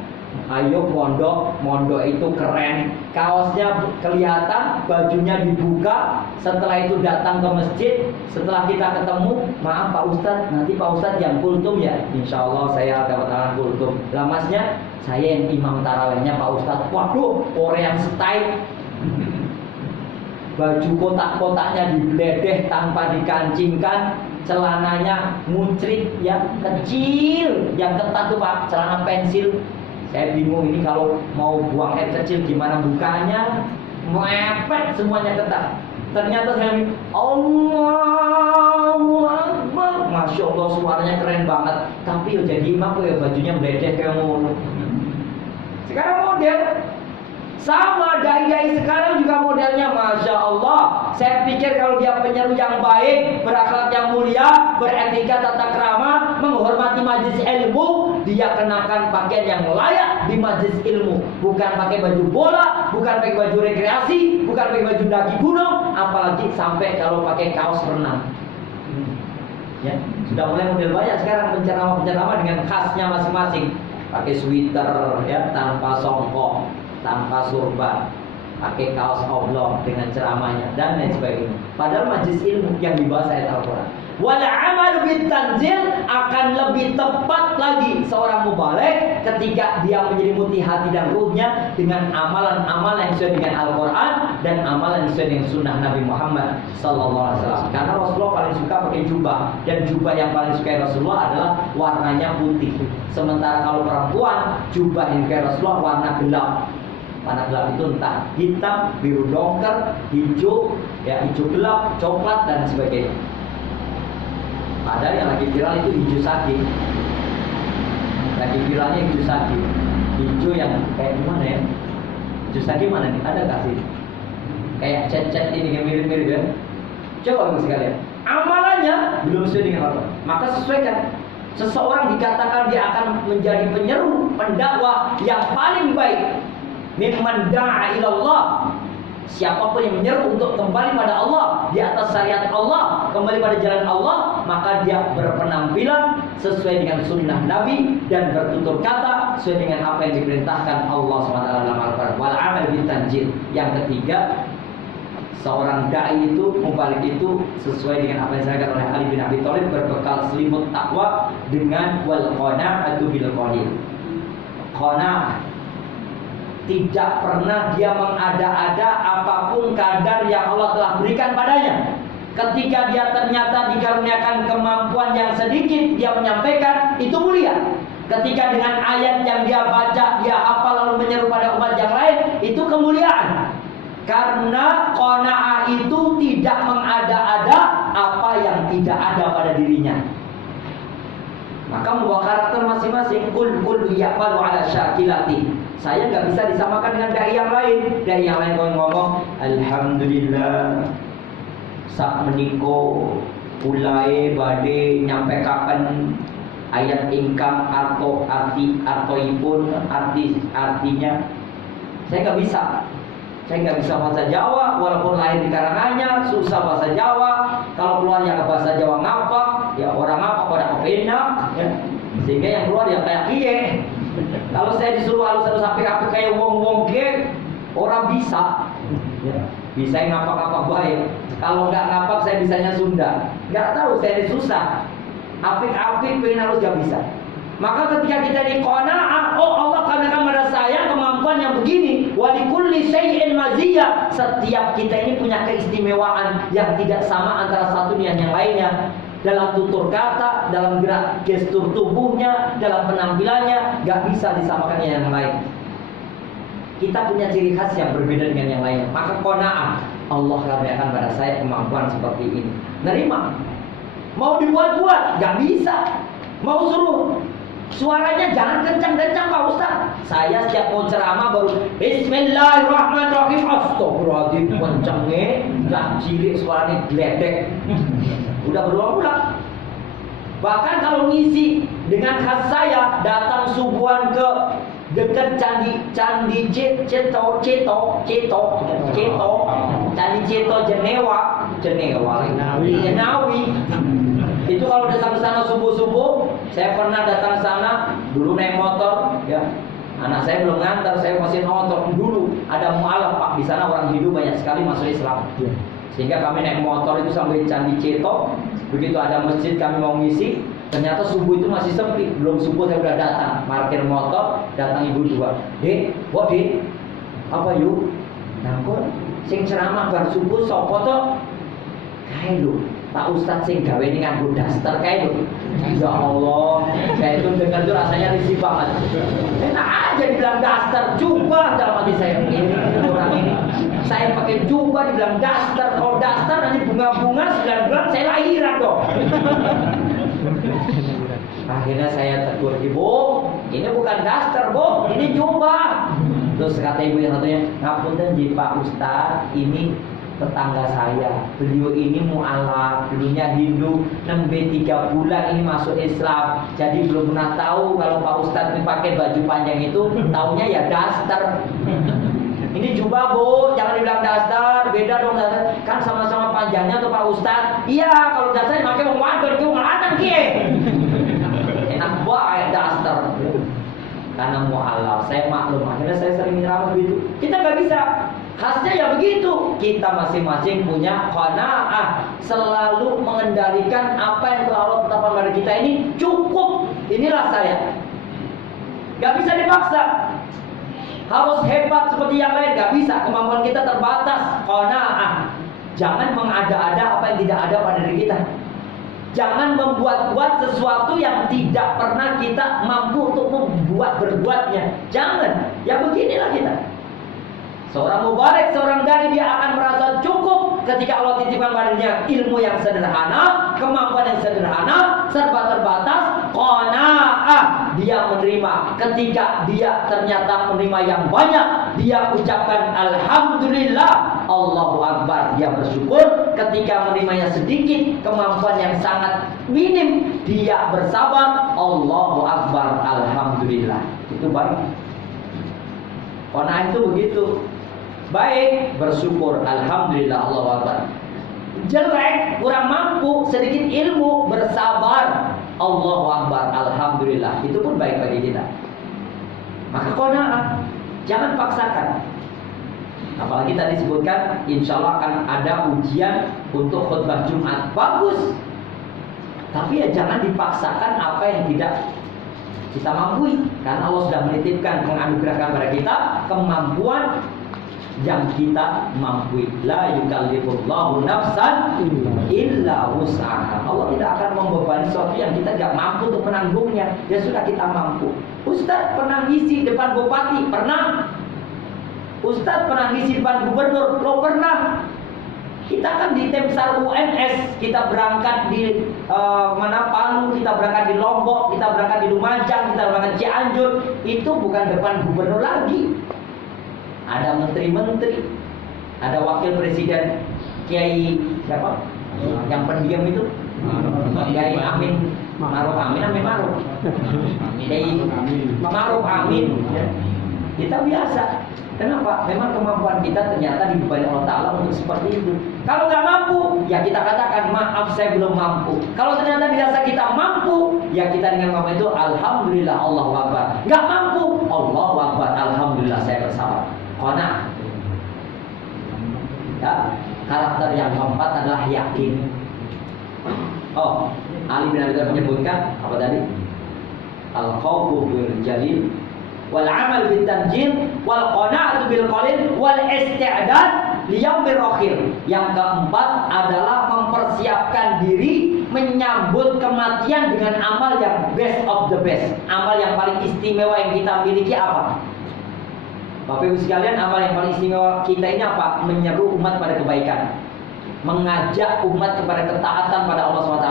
Ayo mondok itu keren. Kaosnya kelihatan, bajunya dibuka. Setelah itu datang ke masjid. Setelah kita ketemu, maaf Pak Ustadz, nanti Pak Ustadz yang kultum ya. Insya Allah saya dapat anak kultum. Lah masnya, saya yang imam tarawihnya Pak Ustadz. Waduh, Korean style. Baju kotak-kotaknya dibledeh tanpa dikancingkan, celananya muncrit ya, kecil, yang ketat tuh Pak, celana pensil. Saya bingung ini kalau mau buang air kecil gimana bukanya, mepet semuanya ketat. Ternyata saya bilang, Allahu Akbar, Masya Allah suaranya keren banget. Tapi ya jadi imam ya bajunya bledeh kayak ngono. Sekarang model sama, dai-dai sekarang juga modelnya Masya Allah. Saya pikir kalau dia penyeru yang baik, berakhlak yang mulia, beretika tata krama, menghormati majlis ilmu, dia kenakan pakaian yang layak di majlis ilmu. Bukan pakai baju bola, bukan pakai baju rekreasi, bukan pakai baju daki gunung, apalagi sampai kalau pakai kaos renang. Ya, sudah mulai model banyak sekarang penceramah-penceramah dengan khasnya masing-masing. Pakai sweater ya, tanpa songkok, tanpa surban, pakai kaos oblong dengan ceramahnya dan lain sebagainya. Padahal majlis ilmu yang dibahas ayat Al-Quran. Wal amal bitanzil, akan lebih tepat lagi seorang mubaligh ketika dia menyelimuti hati dan ruhnya dengan amalan-amalan yang sesuai dengan Al-Quran dan amalan yang sesuai dengan sunnah Nabi Muhammad Sallallahu Alaihi Wasallam. Karena Rasulullah paling suka pakai jubah, dan jubah yang paling suka Rasulullah adalah warnanya putih. Sementara kalau perempuan, jubah yang suka Rasulullah warna gelap. Warna gelap itu entah hitam, biru dongker, hijau, ya hijau gelap, coklat dan sebagainya. Ada yang lagi viral itu hijau sage. Lagi viralnya hijau sage. Hijau yang kayak gimana ya? Hijau sage mana nih? Ada gak sih? Kayak cat-cat ini yang mirip-mirip ya. Coba sekalian. Amalannya belum sesuai dengan Allah. Maka sesuaikan. Seseorang dikatakan dia akan menjadi penyeru, pendakwah yang paling baik. Mimman da'a ilallah, siapapun yang menyeru untuk kembali pada Allah, di atas syariat Allah, kembali pada jalan Allah, maka dia berpenampilan sesuai dengan sunnah Nabi dan bertutur kata sesuai dengan apa yang diperintahkan Allah SWT dalam Al-Quran. Wal amal bitanzil. Yang ketiga, seorang dai itu, mubaligh itu sesuai dengan apa yang disampaikan oleh Ali bin Abi Thalib, berbekal selimut takwa dengan wal qana'atu bil qalil. Qana'ah, tidak pernah dia mengada-ada apapun kadar yang Allah telah berikan padanya. Ketika dia ternyata dikaruniakan kemampuan yang sedikit, dia menyampaikan, itu mulia. Ketika dengan ayat yang dia baca, dia hafal lalu menyeru pada umat yang lain, itu kemuliaan. Karena qanaah itu tidak mengada-ada apa yang tidak ada pada dirinya. Maka membawa karakter masing-masing. Kul ya'malu ala syakilati. Saya nggak bisa disamakan dengan dai yang lain. Dai yang lain kalau ngomong, alhamdulillah, sak meniko, ulai bade nyampe kapan ayat ingkang atau artiipun artinya. Saya nggak bisa. Saya nggak bisa bahasa Jawa, walaupun lahir di Karanganyar, susah bahasa Jawa. Kalau keluar yang bahasa Jawa ngapak, ya orang ngapak pada kepenak, ya. Sehingga yang keluar ya kayak kie. Kalau saya disuruh halus-halus apik-apik kayak wong-wong kie, orang bisa. Ya. bisa ngapak-ngapak baik. Kalau nggak ngapak saya bisanya Sunda. Nggak tahu, saya ini susah. Apik-apik pengen harus nggak bisa. Maka ketika kita di qanaah, oh Allah karena pada saya kemampuan yang begini, walikulli syai'in maziyah. Setiap kita ini punya keistimewaan yang tidak sama antara satu dengan yang lainnya. Dalam tutur kata, dalam gerak gestur tubuhnya, dalam penampilannya, nggak bisa disamakan dengan yang lain. Kita punya ciri khas yang berbeda dengan yang lainnya. Maka qanaah, Allah karuniakan pada saya kemampuan seperti ini. Nerima. Mau dibuat-buat, nggak bisa. Mau suruh suaranya jangan kencang-kencang Pak Ustaz. Saya setiap mau ceramah baru Bismillahirrahmanirrahim. Astagfirullahaladzim, kencangnya nggak cilik, suaranya gledek. Udah berulang-ulang. Bahkan kalau ngisi dengan khas saya, datang subuhan ke dekat candi Ceto Candi Ceto Jenawi. Itu kalau datang ke sana subuh-subuh, saya pernah datang sana dulu naik motor, ya. Anak saya belum ngantar, saya masih nonton dulu. Ada mualaf Pak, di sana orang Hindu banyak sekali masuk Islam. Sehingga kami naik motor itu sampai Candi Ceto. Begitu ada masjid kami mau ngisi, ternyata subuh itu masih sepi. Belum subuh saya udah datang, parkir motor, datang ibu dua. Dek, apa yuk? Nangkut, sing ceramah bar subuh sopo to? Kae lho, Pak Ustadz sing gawe ini nganggo daster kae lho. Ya Allah, saya itu dengar tuh rasanya risih banget. Enak aja dibilang daster, jubah dalam hati saya. Ini orang ini, saya pakai jubah dibilang daster. Kalau daster nanti bunga-bunga 9 bulan saya lahiran dong. Akhirnya saya tegur, ibu, ini bukan daster bu, ini jubah. Terus kata ibu yang satunya, ngapunten ji Pak Ustadz, ini tetangga saya, beliau ini mu'alaf, dulunya Hindu, nembe 3 bulan ini masuk Islam, jadi belum pernah tahu kalau Pak Ustadz ini pakai baju panjang itu, taunya ya daster. Ini jubah bu, jangan dibilang daster, beda dong daster, kan sama-sama panjangnya tuh Pak Ustadz. Iya, kalau daster pakai wong wadon ki wong lanang ki. Enak banget daster. Karena mu'alaf, saya maklum, akhirnya saya sering nyerama begitu. Kita nggak bisa, khasnya ya begitu. Kita masing-masing punya qanaah, selalu mengendalikan apa yang telah Allah tetapkan pada kita ini cukup. Inilah saya. Nggak bisa dipaksa. Harus hebat seperti yang lain, nggak bisa. Kemampuan kita terbatas. Qanaah. Jangan mengada-ada apa yang tidak ada pada diri kita. Jangan membuat-buat sesuatu yang tidak pernah kita mampu untuk berbuatnya. Jangan. Ya beginilah kita. Seorang mubarak, seorang dai, dia akan merasa cukup ketika Allah titipkan padanya ilmu yang sederhana, kemampuan yang sederhana, serba terbatas, qanaah. Dia menerima. Ketika dia ternyata menerima yang banyak, dia ucapkan alhamdulillah, Allahu Akbar. Dia bersyukur. Ketika menerimanya sedikit, kemampuan yang sangat minim, dia bersabar, Allahu Akbar, alhamdulillah. Itu baik. Qanaah itu begitu. Baik, bersyukur, alhamdulillah, Allahu Akbar. Jelek, kurang mampu, sedikit ilmu, bersabar, Allahu Akbar, alhamdulillah. Itu pun baik bagi kita. Maka qanaah, jangan paksakan. Apalagi tadi disebutkan, insya Allah akan ada ujian untuk khutbah Jumat. Bagus. Tapi ya jangan dipaksakan apa yang tidak kita mampu. Karena Allah sudah menitipkan, menganugerahkan pada kita kemampuan yang kita mampu. La yukallifullahu nafsan illa wus'aha. Allah tidak akan membebani sesuatu yang kita tidak mampu untuk menanggungnya. Ya sudah, kita mampu. Ustaz pernah ngisi depan bupati? Pernah. Ustaz pernah ngisi depan gubernur? Lo pernah. Kita kan di Temsar UNS, kita berangkat di Palu, kita berangkat di Lombok, kita berangkat di Lumajang, kita berangkat di Cianjur. Itu bukan depan gubernur lagi. Ada menteri-menteri, ada wakil presiden, Kiai siapa? Yang pendiam itu, Kiai Amin Maruf Amin, Kiai Maruf Amin. Kita biasa. Kenapa? Memang kemampuan kita ternyata dibebani Allah Ta'ala untuk seperti itu. Kalau nggak mampu, ya kita katakan maaf saya belum mampu. Kalau ternyata dirasa kita mampu, ya kita dengan mampu itu alhamdulillah, Allahu Akbar. Nggak mampu, Allahu Akbar, alhamdulillah saya bersabar. Qanaah. Ya. Karakter yang keempat adalah yakin. Oh, Ali bin Abi Thalib menyebutkan apa tadi? Al-khawfu bil jalil wal amal bil tanjil wal qana'atu bil qalil wal isti'dad liyaumir rakhil. Yang keempat adalah mempersiapkan diri menyambut kematian dengan amal yang best of the best. Amal yang paling istimewa yang kita miliki apa? Bapak Ibu sekalian, amal yang paling istimewa kita ini apa? Menyeru umat pada kebaikan, mengajak umat kepada ketaatan pada Allah SWT,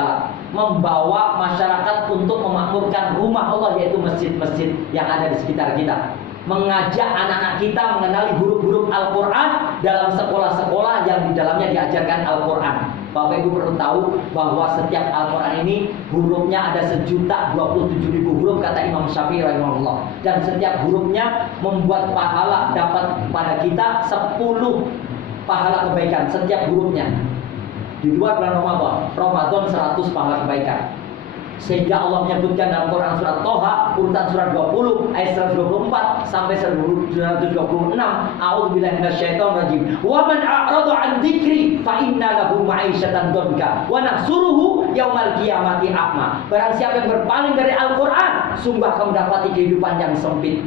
membawa masyarakat untuk memakmurkan rumah Allah, yaitu masjid-masjid yang ada di sekitar kita, mengajak anak-anak kita mengenali huruf-huruf Al-Quran dalam sekolah-sekolah yang di dalamnya diajarkan Al-Quran. Bapak Ibu perlu tahu bahwa setiap Al-Quran ini hurufnya ada 1.027.000 huruf, kata Imam Syafi'i rahimahullah. Dan setiap hurufnya membuat pahala dapat pada kita 10 pahala kebaikan setiap hurufnya. Di luar bulan Ramadan 100 pahala kebaikan. Sehingga Allah menyebutkan dalam Quran surat Toha urutan surat 20 ayat 124 sampai 126, A'udzubillahi minasyaitonir rajim. Wa man a'rada 'an dzikri fa inna lahu ma'isyatan dhanka wa nahsuruhu yaumal qiyamati a'ma. Barang siapa yang berpaling dari Al-Qur'an, sungguh akan mendapati kehidupan yang sempit.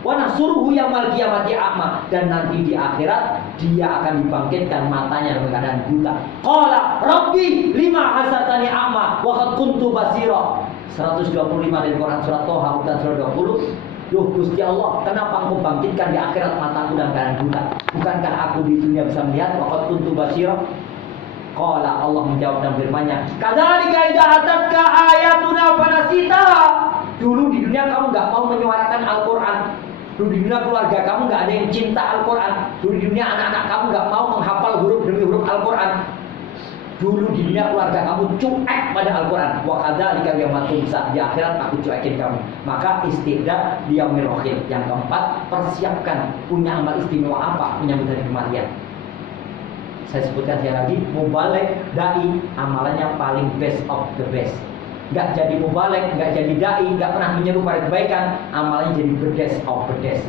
Wa nahsuruhu yaumal qiyamati a'ma, dan nanti di akhirat dia akan dibangkitkan matanya dalam keadaan buta. Qala rabbi lima hasatani a'ma wa qad kuntu basira. 125 dari Quran surat Toha urutan surat 20. Duh Gusti Allah, kenapa engkau bangkitkan di akhirat mataku dalam keadaan buta? Bukankah aku di dunia bisa melihat? Wa qad kuntu basira. Qala, Allah menjawab dalam firman-Nya, kadzalika idza atatka ayatuna fanasita. Dulu di dunia kamu enggak mau menyuarakan Al-Qur'an. Dulu di dunia keluarga kamu nggak ada yang cinta Al-Quran. Dulu di dunia anak-anak kamu nggak mau menghafal huruf demi huruf Al-Quran. Dulu di dunia keluarga kamu cuek pada Al-Quran. Wa kadzalika yaumul qiyamah, di akhirat aku cuekin kamu. Maka istiqdah di yaumil akhir. Yang keempat, persiapkan punya amal istimewa apa menyambut hari kematian. Saya sebutkan sekali lagi, mubaligh dai amalannya paling best of the best. Gak jadi mubaligh, gak jadi dai, gak pernah menyeru pada kebaikan, amalnya jadi bedes of bedes.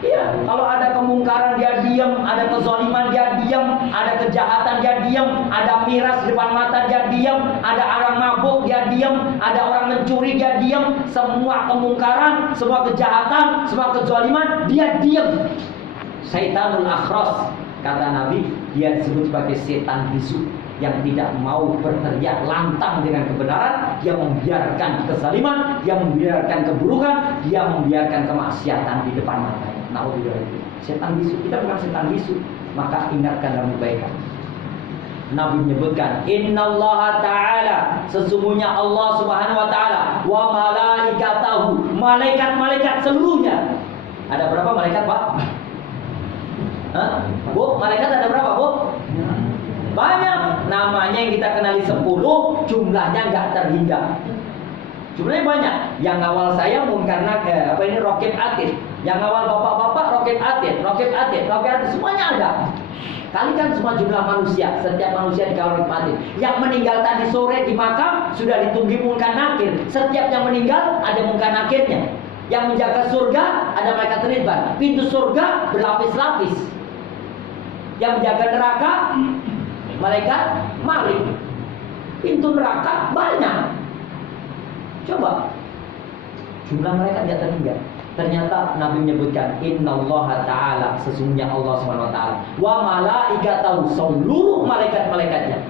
Iya, kalau ada kemungkaran dia diam, ada kezaliman dia diam, ada kejahatan dia diam, ada miras di depan mata dia diam, ada orang mabuk dia diam, ada orang mencuri dia diam, semua kemungkaran, semua kejahatan, semua kezaliman dia diam. Syaitanul akhras, kata Nabi, dia disebut sebagai setan bisu yang tidak mau berteriak lantang dengan kebenaran, yang membiarkan kezaliman, yang membiarkan keburukan, yang membiarkan kemaksiatan di depan matanya. Naudzubillah. Setan bisu, kita bukan setan bisu, maka ingatkan dalam kebaikan. Nabi menyebutkan, innallaha ta'ala, sesungguhnya Allah Subhanahu wa taala, wa malaikatahu, malaikat-malaikat seluruhnya. Ada berapa malaikat, Pak? Hah? Bu, malaikat ada berapa, Bu? Banyak. Namanya yang kita kenali 10, jumlahnya nggak terhingga. Jumlahnya banyak. Yang awal saya Munkar Nakir, Raqib Atid. Yang awal bapak-bapak Raqib Atid, semuanya ada. Kalikan semua jumlah manusia, setiap manusia dikawal Raqib Atid. Yang meninggal tadi sore di makam sudah ditunggu Munkar Nakir. Setiap yang meninggal ada Munkar Nakirnya. Yang menjaga surga ada malaikat ridwan. Pintu surga berlapis-lapis. Yang menjaga neraka malaikat Malik. Pintu neraka banyak. Coba jumlah malaikat tidak terhingga. Ternyata Nabi menyebutkan innallaha ta'ala, sesungguhnya Allah Subhanahu wa taala, wa malaikatahu, seluruh malaikat-malaikatnya,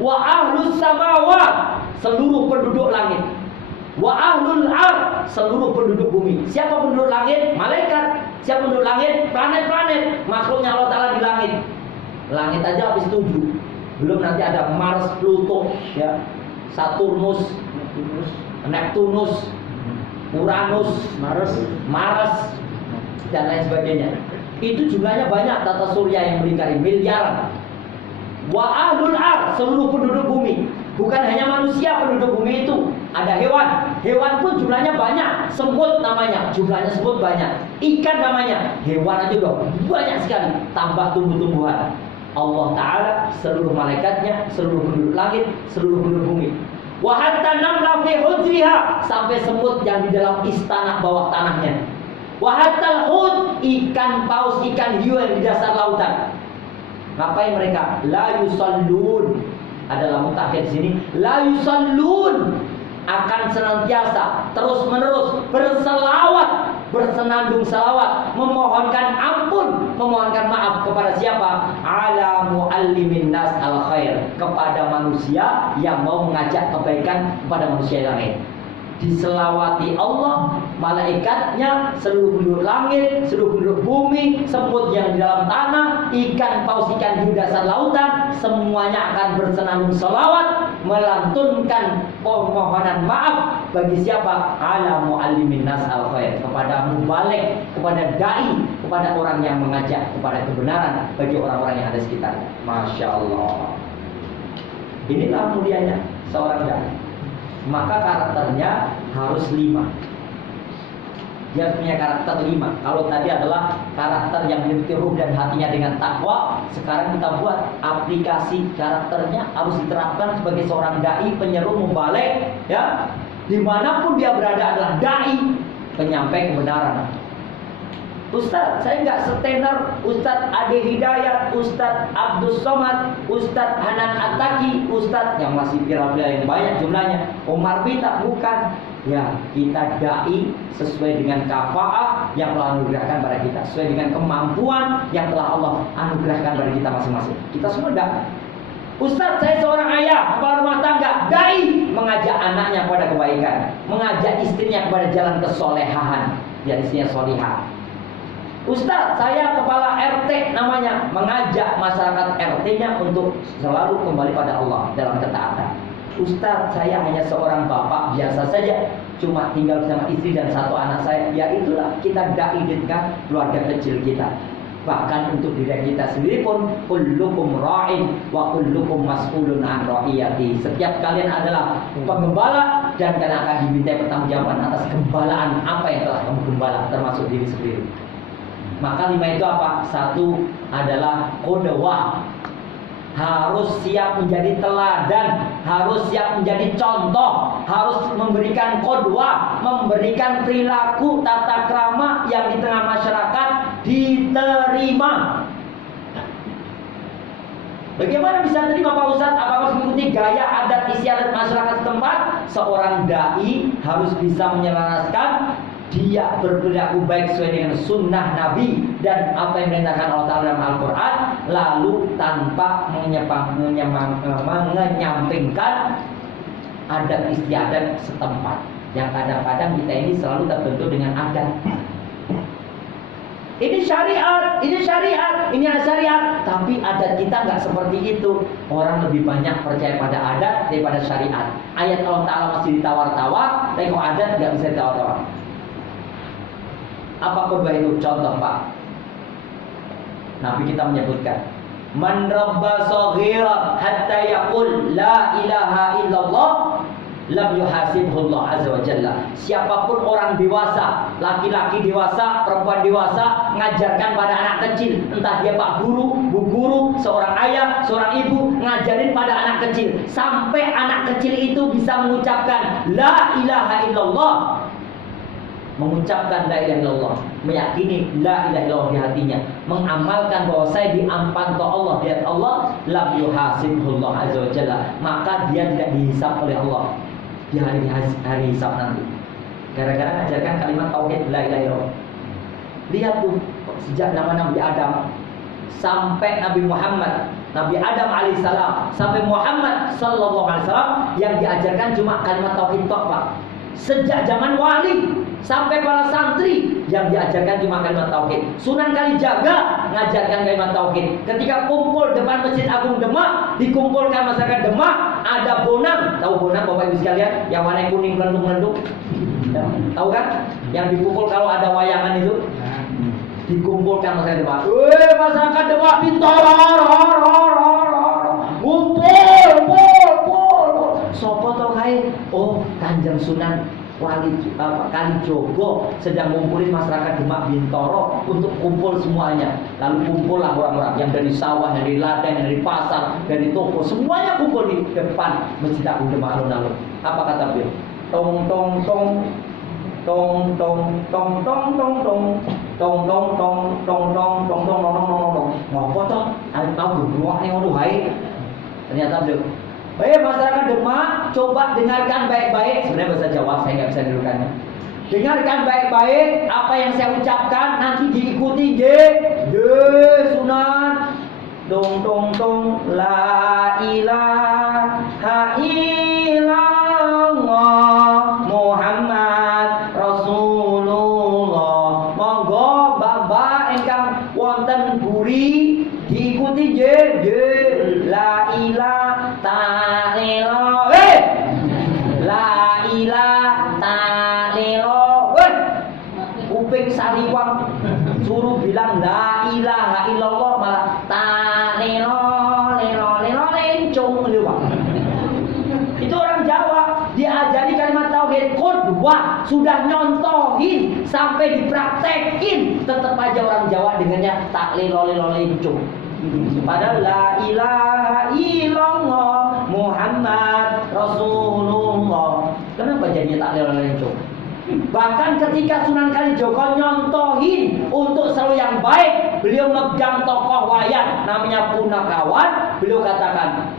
wa ahlus samawat, seluruh penduduk langit, wa ahlul ard, seluruh penduduk bumi. Siapa penduduk langit? Malaikat. Siapa penduduk langit? Planet-planet, makhluknya Allah taala di langit. Langit aja habis 7. Belum nanti ada Mars, Pluto, ya, Saturnus, Neptunus, Uranus, Mars, dan lain sebagainya. Itu jumlahnya banyak, tata surya yang melingkari miliaran. Wa ahlul ard, seluruh penduduk bumi. Bukan hanya manusia penduduk bumi itu, ada hewan. Hewan pun jumlahnya banyak. Semut namanya, jumlahnya semut banyak. Ikan namanya, hewan aja dong, banyak sekali. Tambah tumbuh-tumbuhan. Allah Ta'ala, seluruh malaikatnya, seluruh penduduk langit, seluruh penduduk bumi. Wa hatta namla fi hujriha, sampai semut yang di dalam istana bawah tanahnya. Wahatal hut, ikan paus, ikan hiu yang di dasar lautan. Ngapain mereka? La yusallun. Ada lamun takhir di sini. La yusallun, akan senantiasa terus menerus berselawat, bersenandung selawat, memohonkan ampun, memohonkan maaf kepada siapa? Ala muallimin nas al khair, kepada manusia yang mau mengajak kebaikan kepada manusia yang lain. Diselawati Allah, malaikatnya, seluruh penduduk langit, seluruh penduduk bumi, semut yang di dalam tanah, ikan paus, ikan hiu dasar lautan, semuanya akan bersenandung selawat, melantunkan permohonan maaf bagi siapa? Ala muallimin nas al khair, kepada mubalik, kepada dai, kepada orang yang mengajak kepada kebenaran bagi orang-orang yang ada sekitarnya. Masya Allah. Inilah mulianya seorang dai. Maka karakternya harus 5. Dia punya karakter 5. Kalau tadi adalah karakter yang memiliki ruh dan hatinya dengan takwa, sekarang kita buat aplikasi karakternya harus diterapkan sebagai seorang dai, penyeru, mubalik, ya. Dimanapun dia berada adalah dai, penyampai kebenaran. Ustaz, saya nggak setenar Ustaz Ade Hidayat, Ustaz Abdus Somad, Ustaz Hanan Attaqi, Ustaz yang masih viral-viral yang banyak jumlahnya, Umar Bita, bukan. Ya, kita dai sesuai dengan kafaah yang telah anugerahkan pada kita, sesuai dengan kemampuan yang telah Allah anugerahkan pada kita masing-masing. Kita semua dai. Ustaz, saya seorang ayah, kepala rumah tangga, dai, mengajak anaknya kepada kebaikan, mengajak istrinya kepada jalan kesolehan, biar istrinya solihah. Ustaz, saya kepala RT namanya, mengajak masyarakat RT-nya untuk selalu kembali pada Allah dalam ketaatan. Ustaz, saya hanya seorang bapak biasa saja, cuma tinggal bersama istri dan 1 anak saya. Ya itulah, kita dai dengan keluarga kecil kita. Bahkan untuk diri kita sendiri pun, kullukum ra'in wa kullukum mas'ulun an ra'iyati. Setiap kalian adalah penggembala dan kalian akan diminta pertanggungjawaban atas gembalaan apa yang telah kamu gembala, termasuk diri sendiri. Maka 5 itu apa? 1 adalah qudwah, harus siap menjadi teladan, harus siap menjadi contoh, harus memberikan qudwah, memberikan perilaku tata krama yang di tengah masyarakat diterima. Bagaimana bisa terima Pak Ustadz? Apakah mengikuti gaya adat istiadat masyarakat setempat? Seorang dai harus bisa menyelaraskan, dia berperilaku baik sesuai dengan sunnah Nabi dan apa yang diperintahkan Allah Ta'ala dalam Al-Quran, lalu tanpa menyampingkan adat istiadat setempat. Yang kadang-kadang kita ini selalu terbentuk dengan adat. Ini syariat, ini syariat, ini syariat. Tapi adat kita nggak seperti itu. Orang lebih banyak percaya pada adat daripada syariat. Ayat Allah Ta'ala masih ditawar-tawar, tapi kok adat nggak bisa ditawar-tawar. Apa khutbah itu? Contoh Pak, Nabi kita menyebutkan, man rabba saghira hatta yaqul la ilaha illallah lam yuhasibhullah azza wa jalla. Siapapun orang dewasa, laki-laki dewasa, perempuan dewasa, ngajarkan pada anak kecil, entah dia Pak Guru, Bu Guru, seorang ayah, seorang ibu, ngajarin pada anak kecil, sampai anak kecil itu bisa mengucapkan la ilaha illallah, mengucapkan la ilaha illallah, meyakini la ilaha illallah di hatinya, mengamalkan bahwa saya diampan oleh Allah, di Allah, lam yuhasibhullah azza wa jalla, maka dia tidak dihisab oleh Allah di hari hisab nanti. Gara-gara mengajarkan kalimat tauhid la ilaha illallah. Lihat tuh, sejak nama Nabi Adam sampai Nabi Muhammad, Nabi Adam alaihissalam sampai Muhammad sallallahu alaihi wasallam, yang diajarkan cuma kalimat tauhid tok, Pak. Sejak zaman wali sampai para santri yang diajarkan cuma kalimat tauhid. Sunan Kalijaga ngajarkan kalimat tauhid. Ketika kumpul depan Masjid Agung Demak, dikumpulkan masyarakat Demak, ada bonang. Tahu bonang Bapak Ibu sekalian? Yang warna kuning melendung-melendung. Tahu kan? Yang dipukul kalau ada wayangan itu. Dikumpulkan masyarakat Demak. Masyarakat Demak Bintoro, kumpul. Sopo tau kae? Oh, Kanjeng Sunan Kalijogo sedang ngumpulin masyarakat Demak Bintoro untuk kumpul semuanya. Lalu kumpullah orang-orang yang dari sawah, yang dari ladang, yang dari pasar, dari toko, semuanya kumpul di depan Masjid Agung Demak alun-alun. Apa kata beliau? Tong tong tong, tong tong tong tong tong tong tong tong tong tong tong tong tong tong tong tong. Ngopo toh? Arep tau berdua nih ngono wae. Ternyata belum. Masyarakat Demak, coba dengarkan baik-baik. Sebenarnya bahasa Jawa saya nggak bisa nirukannya. Dengarkan baik-baik apa yang saya ucapkan, nanti diikuti ye Sunan. Dong dong dong la ilaha illallah Muhammad Rasulullah. Monggo bapak ingkang wonten buri diikuti ye la ilaha ta'ala la ilaha ta'ala kuping saliwang suruh bilang la ilaha illallah malah lencong lewat. Itu orang Jawa diajari kalimat tauhid qudwah, sudah nyontohin sampai dipraktekin, tetap aja orang Jawa dengannya tak lencong. Padahal la ilaha illallah Muhammad Rasulullah. Kenapa jadinya tak lencong? Bahkan ketika Sunan Kalijaga nyontohin untuk selalu yang baik, beliau megang tokoh wayang namanya Punakawan. Beliau katakan,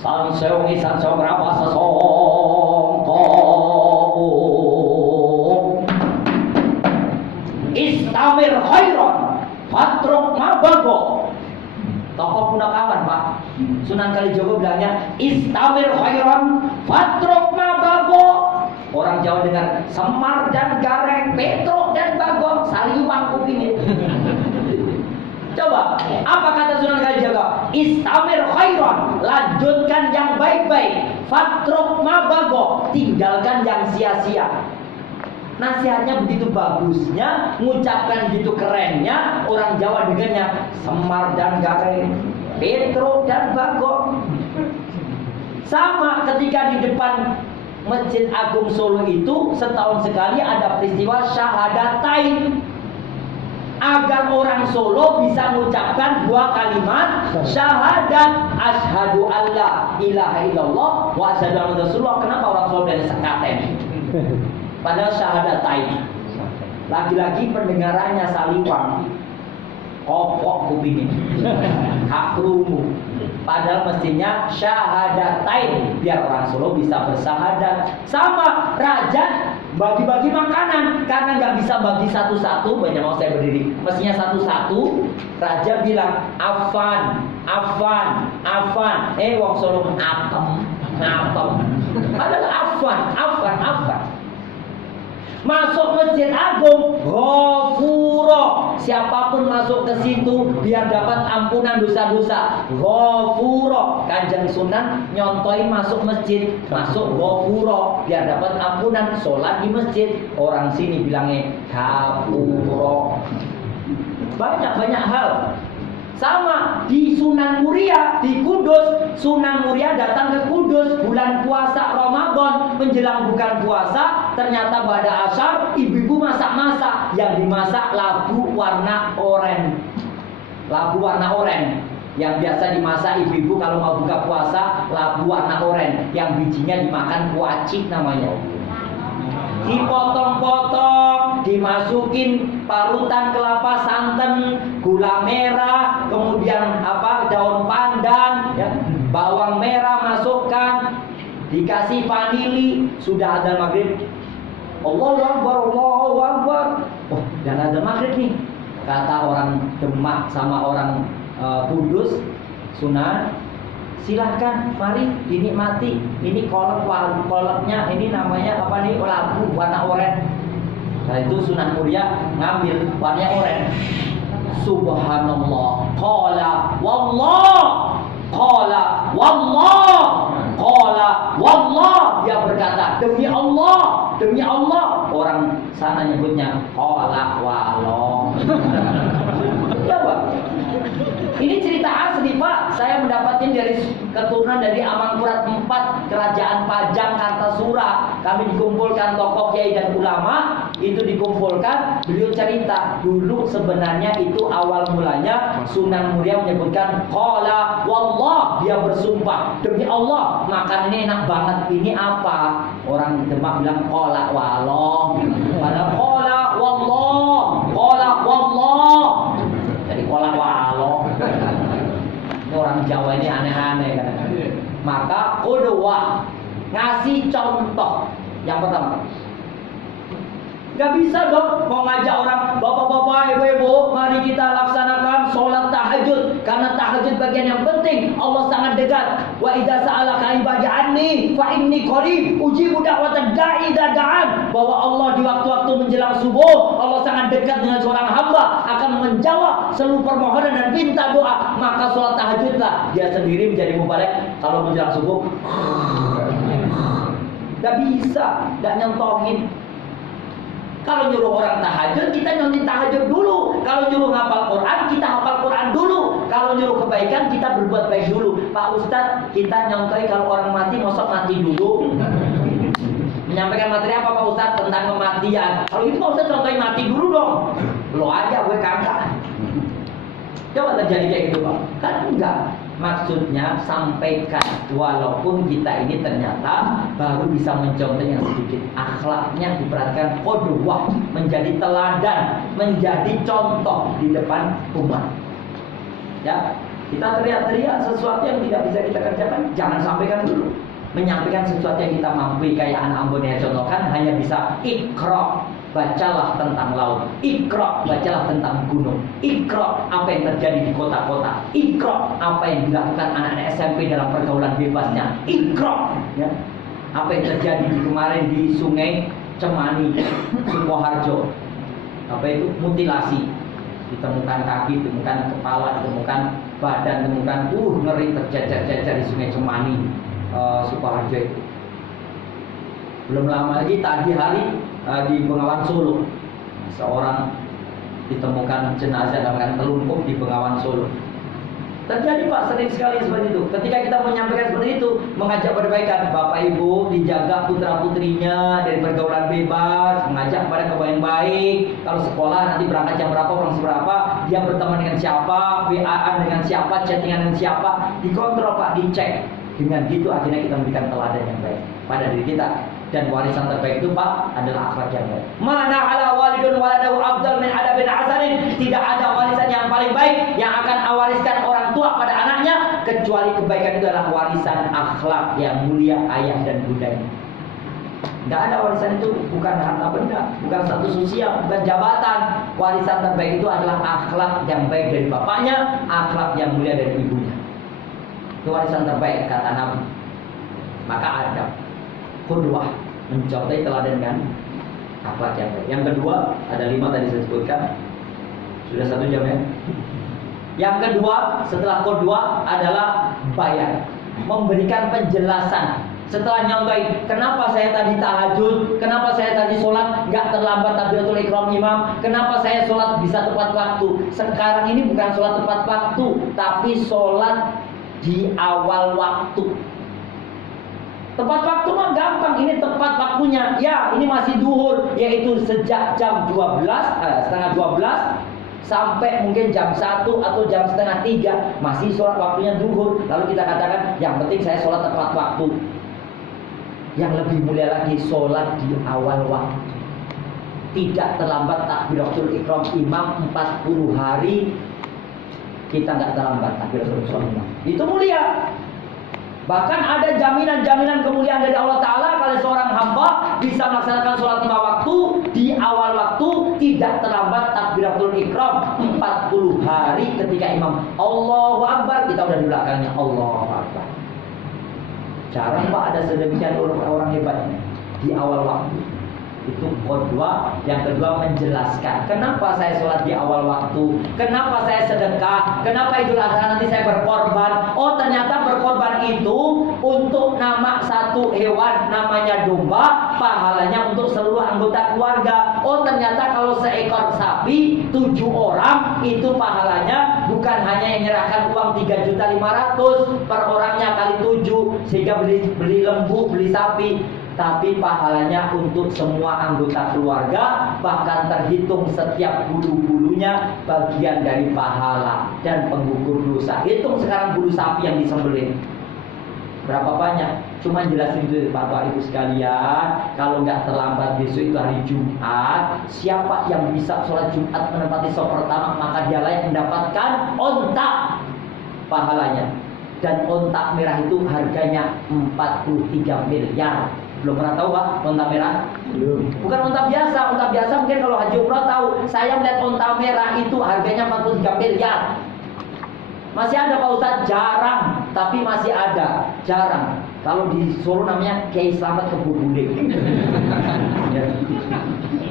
sanseungi sansong rapa sesongko istamir khairon fatruk mabago. Tokoh Punakawan Pak, Sunan Kalijaga bilangnya istamir khairon fatruk mabago. Orang Jawa dengar Semar dan Gareng, Petruk dan Bagong, saliwang kupingnya. Coba, apa kata Sunan Kalijaga? Istamir khairan, lanjutkan yang baik-baik. Fatruk mabago, tinggalkan yang sia-sia. Nasihatnya begitu bagusnya, mengucapkan begitu kerennya, orang Jawa dengarnya Semar dan Gareng, Petruk dan Bagong. Sama ketika di depan Masjid Agung Solo itu setahun sekali ada peristiwa syahadatain. Agar orang Solo bisa mengucapkan dua kalimat syahadat, asyhadu alla ilaha illallah wa asyhadu anna rasulullah. Kenapa orang Solo dari sekaten? Padahal syahadatain. Lagi-lagi pendengarannya saliwang. Kopok kupingnya. Hak krungu. Padahal mestinya syahadatain biar orang Solo bisa bersahadat. Sama raja bagi-bagi makanan karena nggak bisa bagi satu-satu. Banyak mau saya berdiri. Mestinya satu-satu. Raja bilang afan, afan, afan. Wong Solo apem, apem. Padahal afan, afan, afan. Masuk Masjid Agung, ghafuro. Siapapun masuk ke situ biar dapat ampunan dosa-dosa. Ghafuro. Kanjeng Sunan nyontohi masuk masjid, masuk ghafuro biar dapat ampunan. Sholat di masjid, orang sini bilangnya ghafuro. Banyak hal. Sama di Sunan Muria di Kudus. Sunan Muria datang ke Kudus bulan puasa Ramadan menjelang bukan puasa. Ternyata pada asar ibu-ibu masak-masak. Yang dimasak labu warna oranye. Labu warna oranye. Yang biasa dimasak ibu-ibu kalau mau buka puasa labu warna oranye. Yang bijinya dimakan kuacik namanya. Dipotong-potong, dimasukin parutan kelapa santan, gula merah, kemudian daun pandan, ya, bawang merah masukkan, dikasih vanili, sudah adzan maghrib. Allahu Akbar, Allahu Akbar. Oh, dan adzan maghrib nih. Kata orang Demak sama orang Kudus, Sunan, silahkan, mari dinikmati. Ini kolaknya, ini namanya apa nih? Labu warna oranye. Nah itu Sunan Muria ngambil warnanya oranye. Subhanallah. Qala wallah. Qala wallah. Qala wallah. Dia berkata demi Allah, demi Allah. Orang sana nyebutnya qala wallah. Coba. Ini cerita asli Pak. Saya mendapatkan dari keturunan dari Amangkurat IV, Kerajaan Pajang Kartasura. kami dikumpulkan tokoh kiai dan ulama, itu dikumpulkan, beliau cerita dulu sebenarnya itu awal mulanya Sunan Muria menyebutkan qala wallah, dia bersumpah demi Allah makan ini enak banget, ini apa? Orang Demak bilang qala walong, padahal qala wallah, jadi qala walong. Ini orang Jawa ini aneh-aneh kan. Maka qudwah, ngasih contoh yang pertama. Gak bisa dong mau ngajak orang, bapak-bapak, ibu-ibu, mari kita laksanakan sholat tahajud, karena tahajud bagian yang penting. Allah sangat dekat. Wa idza sa'alaka ibadi anni fa inni qarib ujibu da'watad da'i idza da'an. Bahwa Allah di waktu-waktu menjelang subuh, Allah sangat dekat dengan seorang hamba, akan menjawab seluruh permohonan dan minta doa. Maka sholat tahajudlah, dia sendiri menjadi mubarak kalau menjelang subuh. Gak bisa, gak nyontohin. Kalau nyuruh orang tahajud, kita nyontin tahajud dulu. Kalau nyuruh ngapal Quran, kita hafal Quran dulu. Kalau nyuruh kebaikan, kita berbuat baik dulu. Pak Ustadz, kita nyontohin kalau orang mati, mosok mati dulu. Menyampaikan materi apa Pak Ustadz? Tentang kematian. Kalau itu Pak Ustadz contohin mati dulu dong. Lo aja, gue kagak. Coba terjadi kayak gitu Pak. Kan enggak. Maksudnya sampaikan, walaupun kita ini ternyata baru bisa mencontoh yang sedikit. Akhlaknya diperhatikan, qudwah, menjadi teladan, menjadi contoh di depan umat. Ya, kita teriak-teriak sesuatu yang tidak bisa kita kerjakan, jangan sampaikan dulu. Menyampaikan sesuatu yang kita mampu, kayak anak Ambon yang contohkan, hanya bisa ikra, bacalah tentang laut, ikra, bacalah tentang gunung, ikra apa yang terjadi di kota-kota, ikra apa yang dilakukan anak-anak SMP dalam pergaulan bebasnya, ikra ya, apa yang terjadi di kemarin di Sungai Cemani, Sukoharjo, apa itu mutilasi, ditemukan kaki, ditemukan kepala, ditemukan badan, ditemukan ngeri tercecer-cecer di Sungai Cemani, Sukoharjo itu. Belum lama lagi tadi hari di Bengawan Solo, seorang ditemukan jenazah dalam keadaan terlumpuk di Bengawan Solo. Terjadi Pak, sering sekali seperti itu. Ketika kita menyampaikan seperti itu, mengajak perbaikan, Bapak Ibu dijaga putra putrinya dari pergaulan bebas, mengajak kepada kebaikan baik. Kalau sekolah nanti berangkat jam berapa, pulang seberapa, dia berteman dengan siapa, WA-an dengan siapa, chattingan dengan siapa, dikontrol Pak, dicek. Dengan gitu akhirnya kita memberikan teladan yang baik pada diri kita. Dan warisan terbaik itu Pak adalah akhlak yang baik. Mana ala walidun waladahu afdal min adabin hasanin. Tidak ada warisan yang paling baik yang akan awariskan orang tua pada anaknya kecuali kebaikan itu adalah warisan akhlak yang mulia ayah dan bundanya. Tidak ada warisan itu, bukan harta benda, bukan status sosial, bukan jabatan. Warisan terbaik itu adalah akhlak yang baik dari bapaknya, akhlak yang mulia dari ibunya. Itu warisan terbaik kata Nabi. Maka ada qudwah, mencontohi teladan kan akhlak yang baik. Yang kedua, ada 5 tadi saya sebutkan. Sudah 1 jam ya. Yang kedua setelah qudwah adalah bayan, memberikan penjelasan. Setelah nyontohin, kenapa saya tadi tahajud, kenapa saya tadi sholat nggak terlambat takbiratul ihram imam, kenapa saya sholat bisa tepat waktu. Sekarang ini bukan sholat tepat waktu, tapi sholat di awal waktu. Tepat waktu mah gampang, ini tepat waktunya. Ya, ini masih duhur, yaitu sejak jam 12, setengah 12 sampai mungkin jam 1 atau jam setengah 3 masih sholat waktunya duhur. Lalu kita katakan, yang penting saya sholat tepat waktu. Yang lebih mulia lagi, sholat di awal waktu. Tidak terlambat takbiratul ihram imam 40 hari. Kita nggak terlambat takbiratul ihram imam. Itu mulia. Bahkan ada jaminan-jaminan kemuliaan dari Allah Ta'ala kalau seorang hamba bisa melaksanakan sholat 5 waktu di awal waktu, tidak terlambat takbiratul ihram 40 hari ketika imam Allahu Akbar, kita udah di belakangnya Allahu Akbar. Jarang Pak ada sedemikian orang hebatnya di awal waktu. Itu qudwah. Yang kedua, menjelaskan kenapa saya sholat di awal waktu, kenapa saya sedekah, kenapa Idul Adha nanti saya berkorban. Oh, ternyata berkorban itu untuk nama satu hewan namanya domba, pahalanya untuk seluruh anggota keluarga. Oh, ternyata kalau seekor sapi 7 orang itu pahalanya bukan hanya yang menyerahkan uang 3.500.000 per orangnya kali 7, sehingga beli lembu, beli sapi. tapi pahalanya untuk semua anggota keluarga, bahkan terhitung setiap bulu-bulunya bagian dari pahala dan penggugur dosa. Hitung sekarang bulu sapi yang disembelih berapa banyak? Cuma jelasin dulu Bapak Ibu sekalian, kalau nggak terlambat besok itu hari Jumat, siapa yang bisa sholat Jumat menempati saf pertama, maka dia layak mendapatkan ontak pahalanya. Dan ontak merah itu harganya 43 miliar. Belum pernah tahu Pak ontak merah? Belum. Bukan ontak biasa. Ontak biasa mungkin kalau haji umrah tahu. Saya melihat ontak merah itu harganya 43 miliar. Masih ada Pak Ustadz? Jarang. Tapi masih ada. Jarang. Kalau di Solo namanya Kiai Slamet Kebubule.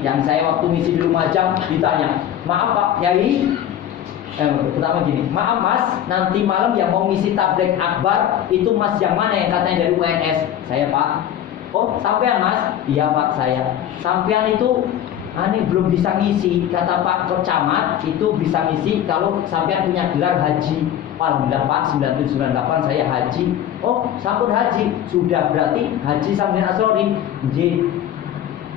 Yang saya waktu ngisi di Lumajang ditanya, maaf Pak Kiai, pertama gini, maaf Mas, nanti malam yang mau ngisi tabligh akbar itu Mas yang mana yang katanya dari UNS? Saya Pak. Oh sampean Mas? Iya Pak saya. Sampean itu belum bisa ngisi, kata Pak Camat itu bisa ngisi kalau sampean punya gelar haji. Alhamdulillah Pak, 9798 saya haji. Oh, sampun haji. Sudah berarti haji Sambil Asrori.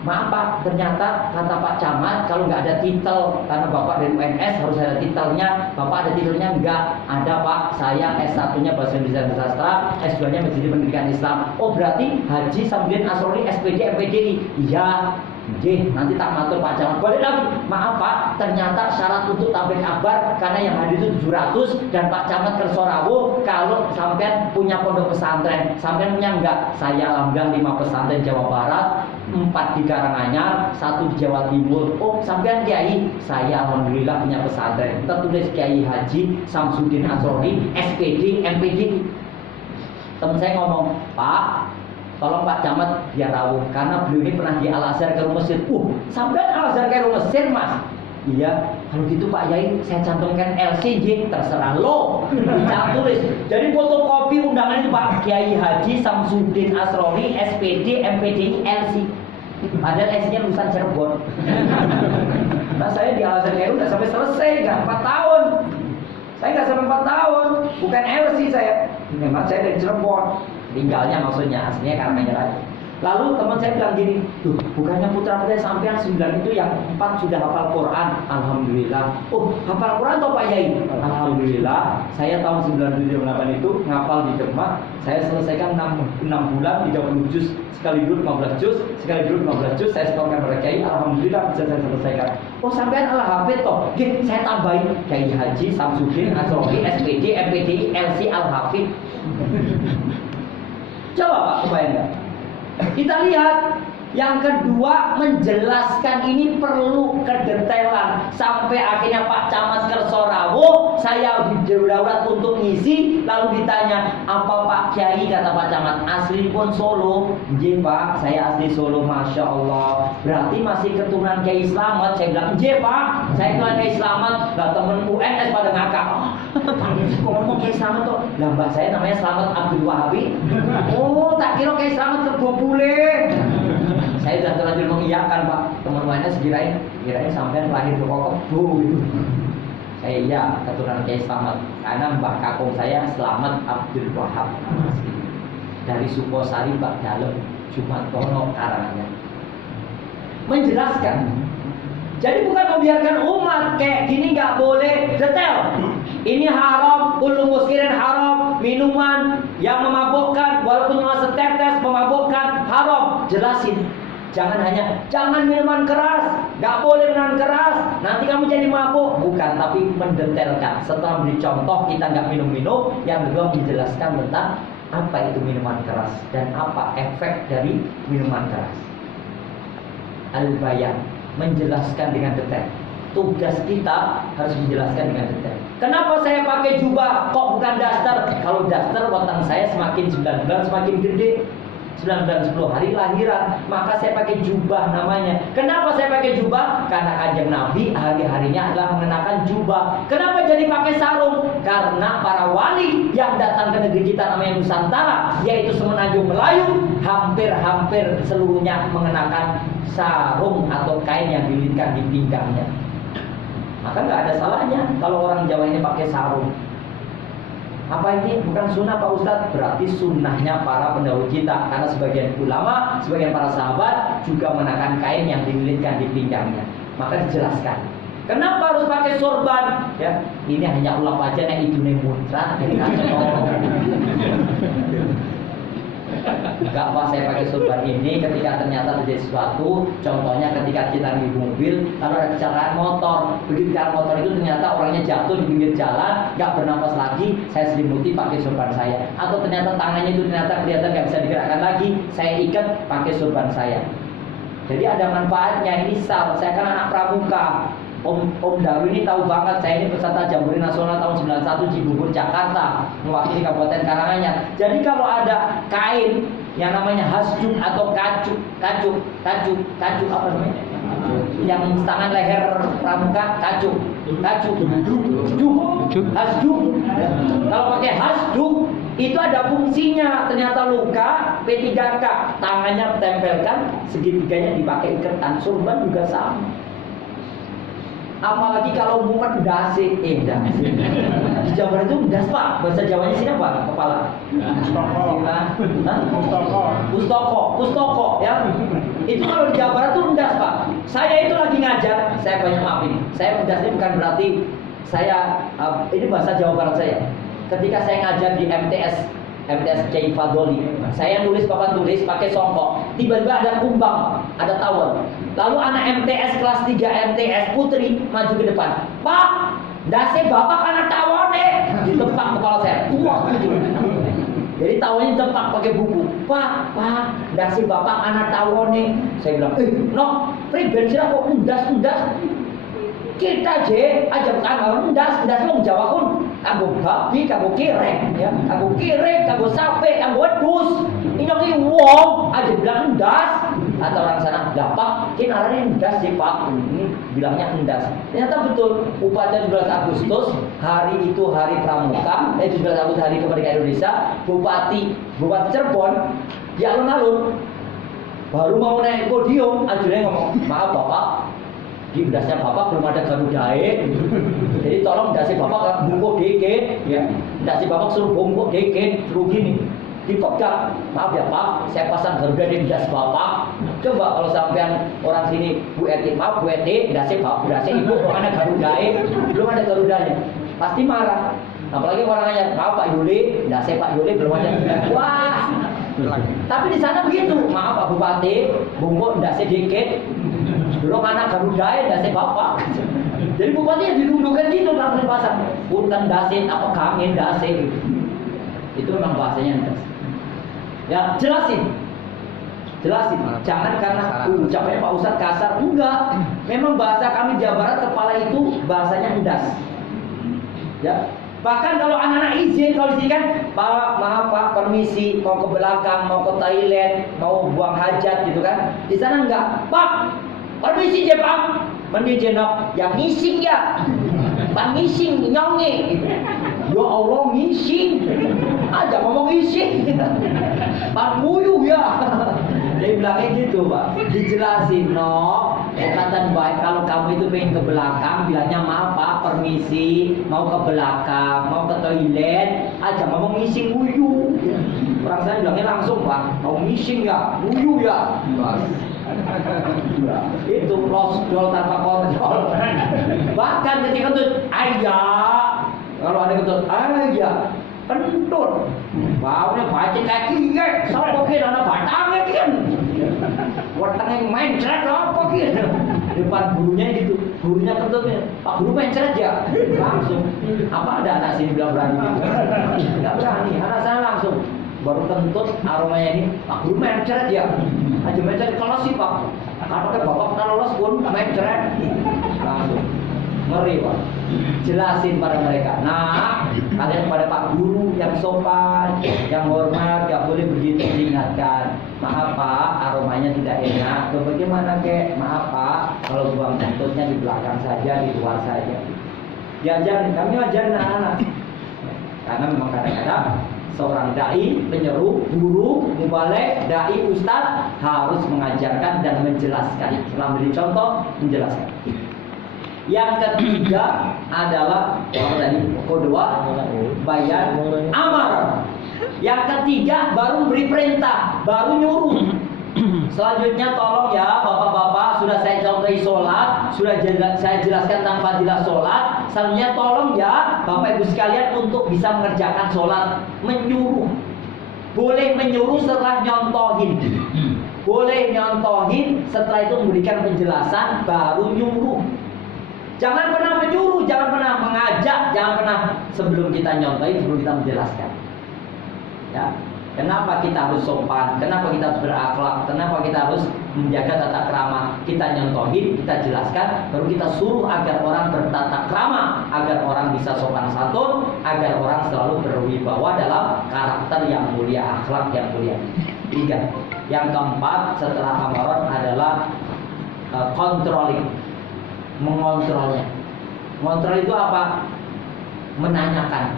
Maaf Pak, ternyata kata Pak Camat kalau nggak ada titel, karena Bapak dari UNS harus ada titelnya. Bapak ada titelnya? Nggak ada Pak. Saya S1-nya Bahasa Indonesia dan Sastra, S2-nya Majelis Pendidikan Islam. Oh berarti haji Sambil Asrori SPD MPDI. Iya. Nanti tak matur Pak Camat. Balik lagi, maaf Pak, ternyata syarat untuk tabligh akbar karena yang hadir itu 700 dan Pak Camat Kersorawo kalau sampean punya pondok pesantren, sampean punya enggak? Saya alhamdulillah 5 pesantren Jawa Barat, 4 di Karanganyar, 1 di Jawa Timur. Oh sampean Kiai? Saya alhamdulillah punya pesantren. Tertulis Kiai Haji Samsudin Asrori SPD MPD. Temen saya ngomong, Pak, tolong Pak Camat biar tahu, karena beliau ini pernah di Al Azhar Kairo Mesir. Sampai Al Azhar Kairo Mesir Mas? Iya. Kalau gitu Pak Yai, saya cantumkan LCJ, terserah lo. Bisa tulis. Jadi fotokopi undangan itu Pak Kiai Haji Samsudin Asrori SPD MPD LC. Padahal LC-nya lulusan Cirebon. Nah saya di Al Azhar Kairo nggak sampai selesai, nggak 4 tahun. Saya nggak sampai 4 tahun, bukan LC saya. Memang saya dari Cirebon. Tinggalnya maksudnya, aslinya Karanganyar lagi. Lalu teman saya bilang gini, tuh bukannya putra putri sampean 9 itu yang 4 sudah hafal Quran? Alhamdulillah. Oh hafal Quran toh Pak Yai? Alhamdulillah. Saya tahun 97-98 itu ngapal di Demak. Saya selesaikan 6 bulan 30 juz, sekali dulu 15 juz, sekali dulu 15 juz. Saya setorkan kepada Kiai. Alhamdulillah bisa saya selesaikan. Oh sampean Al-Hafidh toh? Oke, saya tambahin Kiai Haji Samsudin Asrori SPD MPD LC Al-Hafidh. Coba Pak, kebayang nggak? Kita lihat yang kedua, menjelaskan ini perlu kedetailan. Sampai akhirnya Pak Camat Kersorawo, saya didaulat untuk ngisi, lalu ditanya, apa Pak Kiai? Kata Pak Camat, asli pun Solo. Nggih Pak, saya asli Solo. Masya Allah. Berarti masih keturunan Kiai Slamet. Saya bilang, nggih Pak, saya keturunan Kiai Slamet. Lah temen UNS pada ngakak. Kok ngomong Kiai Slamet tuh? Lah mbak saya namanya Slamet Abdul Wahabi. Oh, tak kira Kiai Slamet Kebobule. Saya sudah terlanjur mengiyakan Pak. Teman UNS kirain sampai lahir ke pokok gitu. Saya iya keturunan Kiai Slamet karena mbah kakung saya Slamet Abdul Wahab dari Sukosari Pak Dalem Jumantono Karanganyar. Menjelaskan. Jadi bukan membiarkan umat kayak gini, nggak boleh detail. Ini haram, kullu muskirin haram, minuman yang memabukkan walaupun cuma setetes memabukkan haram. Jelasin. Jangan minuman keras, nggak boleh minuman keras, nanti kamu jadi mabuk. Bukan, tapi mendetailkan. Setelah beri contoh, kita nggak minum-minum. Yang kedua menjelaskan tentang apa itu minuman keras dan apa efek dari minuman keras. Al-bayan, menjelaskan dengan detail. Tugas kita harus menjelaskan dengan detail. Kenapa saya pakai jubah? Kok bukan daster? Kalau daster, weteng saya semakin 9 bulan semakin gede. 9 bulan 10 hari lahiran, maka saya pakai jubah namanya. Kenapa saya pakai jubah? Karena Kanjeng Nabi hari-harinya adalah mengenakan jubah. Kenapa jadi pakai sarung? Karena para wali yang datang ke negeri kita namanya Nusantara, yaitu Semenanjung Melayu, hampir seluruhnya mengenakan sarung atau kain yang dililitkan di pinggangnya. Maka nggak ada salahnya kalau orang Jawa ini pakai sarung. Apa ini bukan sunnah Pak Ustadz? Berarti sunnahnya para pendahulu kita. Karena sebagian ulama, sebagian para sahabat juga mengenakan kain yang dililitkan di pinggangnya. Maka dijelaskan. Kenapa harus pakai sorban? Ya, ini hanya ulah aja yang itu mutra. Enggak Pak, saya pakai sorban ini ketika ternyata terjadi sesuatu. Contohnya ketika kita di mobil, lalu ada kecelakaan motor. Begitu kecelakaan motor itu ternyata orangnya jatuh di pinggir jalan, nggak bernapas lagi, saya selimuti pakai sorban saya. Atau ternyata tangannya itu ternyata kelihatan nggak bisa digerakkan lagi, saya ikat pakai sorban saya. Jadi ada manfaatnya. Ini saya kan anak pramuka. Om Daru ini tahu banget, saya ini peserta Jambore Nasional tahun 91 Cibubur, Jakarta, mewakili Kabupaten Karanganyar. Jadi kalau ada kain yang namanya hasjuk atau kacuk apa namanya? Yang tangan leher pramuka, kacuk, hasjuk. Kalau pakai hasjuk itu ada fungsinya, ternyata luka P3K, tangannya tempelkan, segitiganya dipakai ikatan. Sorban juga sama. Apalagi kalau umpama dasi, di Jawa itu das Pak, bahasa Jawanya sini apa? Kepala. Pustoko, ya. Itu kalau di Jawa Barat itu das Pak. Saya itu lagi ngajar, saya banyak maafin. Saya das ini bukan berarti saya ini bahasa Jawa Barat saya. Ketika saya ngajar di MTS Kiai Fadoli, saya nulis papan tulis pakai songkok. Tiba-tiba ada kumbang, ada tawon. Lalu anak MTS kelas 3 MTS Putri maju ke depan. Pak, dasi bapak anak tawon ditempak kepala saya. Wah, gitu. Jadi tawonnya ditempak pakai buku. Pak, dasi bapak anak tawon. Saya bilang, no, pribadi kok undas. Kita aja kan undas wong Jawa kun kanggo babi, kanggo kirek, ya. Kanggo kirek, kanggo sapi, kanggo wedhus. Ini wong aja bilang endas. Atau orang sana, Pak, ini arahnya endas sih Pak. Ini bilangnya endas. Ternyata betul, upacara 17 Agustus, hari itu hari pramuka, 17 Agustus hari kemerdekaan Indonesia, Bupati Cirebon, di alun-alun, baru mau naik podium, ajudannya ngomong, maaf Bapak, di dasnya Bapak belum ada garudae, jadi tolong dasi Bapak bungkuk dikit, ya. Dasi Bapak suruh bungkuk dikit, suruh gini. Dipegang, maaf ya Pak, saya pasang garuda di das Bapak. Coba kalau sampean orang sini, Bu Eti, maaf Bu Eti, dasnya Bapak, dasnya Ibu, belum ada garudae, belum ada garudanya, pasti marah. Apalagi orang nanya, maaf Pak Yuli, dasnya Pak Yuli belum ada. Wah, tapi di sana begitu, maaf Pak Bupati, bungkuk dasnya dikit, belum ada garudae, dasnya Bapak. Jadi bupati yang didudukkan gitu langsung di pasar. Punten dasin apa kangin dasin. Itu memang bahasanya das. Ya, jelasin. Jangan karena ucapnya Pak Ustadz kasar. Enggak. Memang bahasa kami Jawa Barat kepala itu bahasanya endas. Ya. Bahkan kalau anak-anak izin, kalau di sini kan, Pak, maaf Pak, permisi, mau ke belakang, mau ke toilet, mau buang hajat gitu kan. Di sana enggak. Pak, permisi je Pak. Mandi jenok, yang ngising ya. Pak ngising, nyonge. Ya Allah ngising. Aja ngomong ngising. Pak muyuh ya. Dia bilangnya gitu Pak. Dijelasin, no. Kata baik kalau kamu itu pengen ke belakang, bilangnya maaf Pak, permisi, mau ke belakang, mau ke toilet, aja ngomong ngising muyuh. Orang saya bilangnya langsung Pak, mau ngising ya, muyuh ya. Itu losdol tanpa kontrol. Bahkan ketika itu ayah, kalau ada ketut ayah pentut baunya baca kaki ya sama kira anak batangnya kan watangnya main cerat apa gitu depan gurunya gitu, gurunya ketutnya Pak Guru main cerat ya langsung apa ada anak sini bilang berani gitu nggak berani, anak saya langsung baru kentut aromanya ini Pak Guru main cerat ya aja main cerat kalau sih Pak apakah Bapak pernah lolos pun main cerat langsung ngeri Pak. Jelasin pada mereka. Nah, kalian pada Pak Guru yang sopan, yang hormat, gak boleh begitu diingatkan. Maaf Pak, aromanya tidak enak. Bagaimana kek? Maaf Pak, kalau buang kentutnya di belakang saja, di luar saja. Diajarin, kami ajarin anak-anak. Karena memang kadang-kadang seorang dai, penyeru, guru, mubalek, dai, ustadz harus mengajarkan dan menjelaskan. Setelah beri contoh, menjelaskan. Yang ketiga adalah apa tadi? Kedua, bayan amar. Yang ketiga baru beri perintah, baru nyuruh. Selanjutnya tolong ya bapak-bapak, sudah saya contohi sholat, sudah saya jelaskan tentang fadilah sholat. Selanjutnya tolong ya bapak ibu sekalian untuk bisa mengerjakan sholat. Menyuruh, boleh menyuruh setelah nyontohin, boleh nyontohin setelah itu memberikan penjelasan baru nyuruh. Jangan pernah menyuruh, jangan pernah mengajak, jangan pernah sebelum kita nyontohin, sebelum kita menjelaskan. Ya. Kenapa kita harus sopan? Kenapa kita harus berakhlak? Kenapa kita harus menjaga tata krama? Kita nyontohin, kita jelaskan, baru kita suruh agar orang bertata krama, agar orang bisa sopan santun, agar orang selalu berwibawa dalam karakter yang mulia, akhlak yang mulia. 3. Yang keempat setelah amaron adalah controlling, mengontrolnya. Mengontrol itu apa? Menanyakan,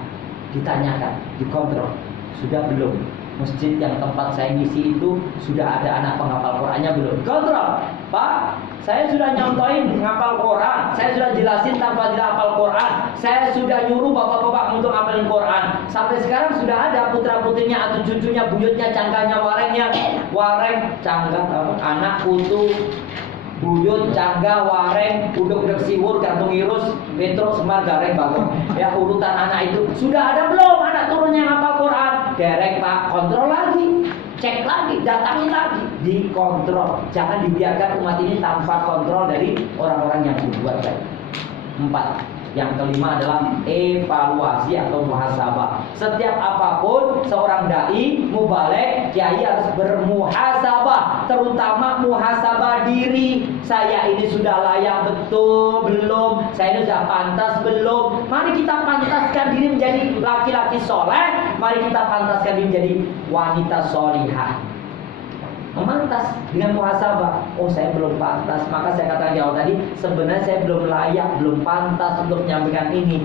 ditanyakan, dikontrol. Sudah belum? Masjid yang tempat saya ngisi itu sudah ada anak penghafal Qurannya belum? Kontrol, Pak. Saya sudah nyontoin menghafal Quran, saya sudah jelasin tanpa tidak hafal Quran, saya sudah nyuruh bapak-bapak untuk ngapalin Quran. Sampai sekarang sudah ada putra putrinya atau cucunya, buyutnya, canggahnya, wareng, canggah, anak putu, buyut, canggah, wareng, uduk-uduk siwur, gantung irus, petro, semar, gareng, bagong. Ya urutan anak itu sudah ada belum anak turunnya ngapal Quran? Derek Pak, kontrol lagi, cek lagi, datangin lagi, dikontrol. Jangan dibiarkan umat ini tanpa kontrol dari orang-orang yang berbuat baik. 4. Yang kelima adalah evaluasi atau muhasabah. Setiap apapun seorang dai, mubaligh, kiai harus bermuhasabah, terutama muhasabah diri. Saya ini sudah layak betul belum? Saya ini sudah pantas belum? Mari kita pantaskan diri menjadi laki-laki soleh. Mari kita pantaskan diri menjadi wanita solihah. Memantas dengan muhasabah. Oh, saya belum pantas. Maka saya katakan di awal tadi, sebenarnya saya belum layak, belum pantas untuk menyampaikan ini.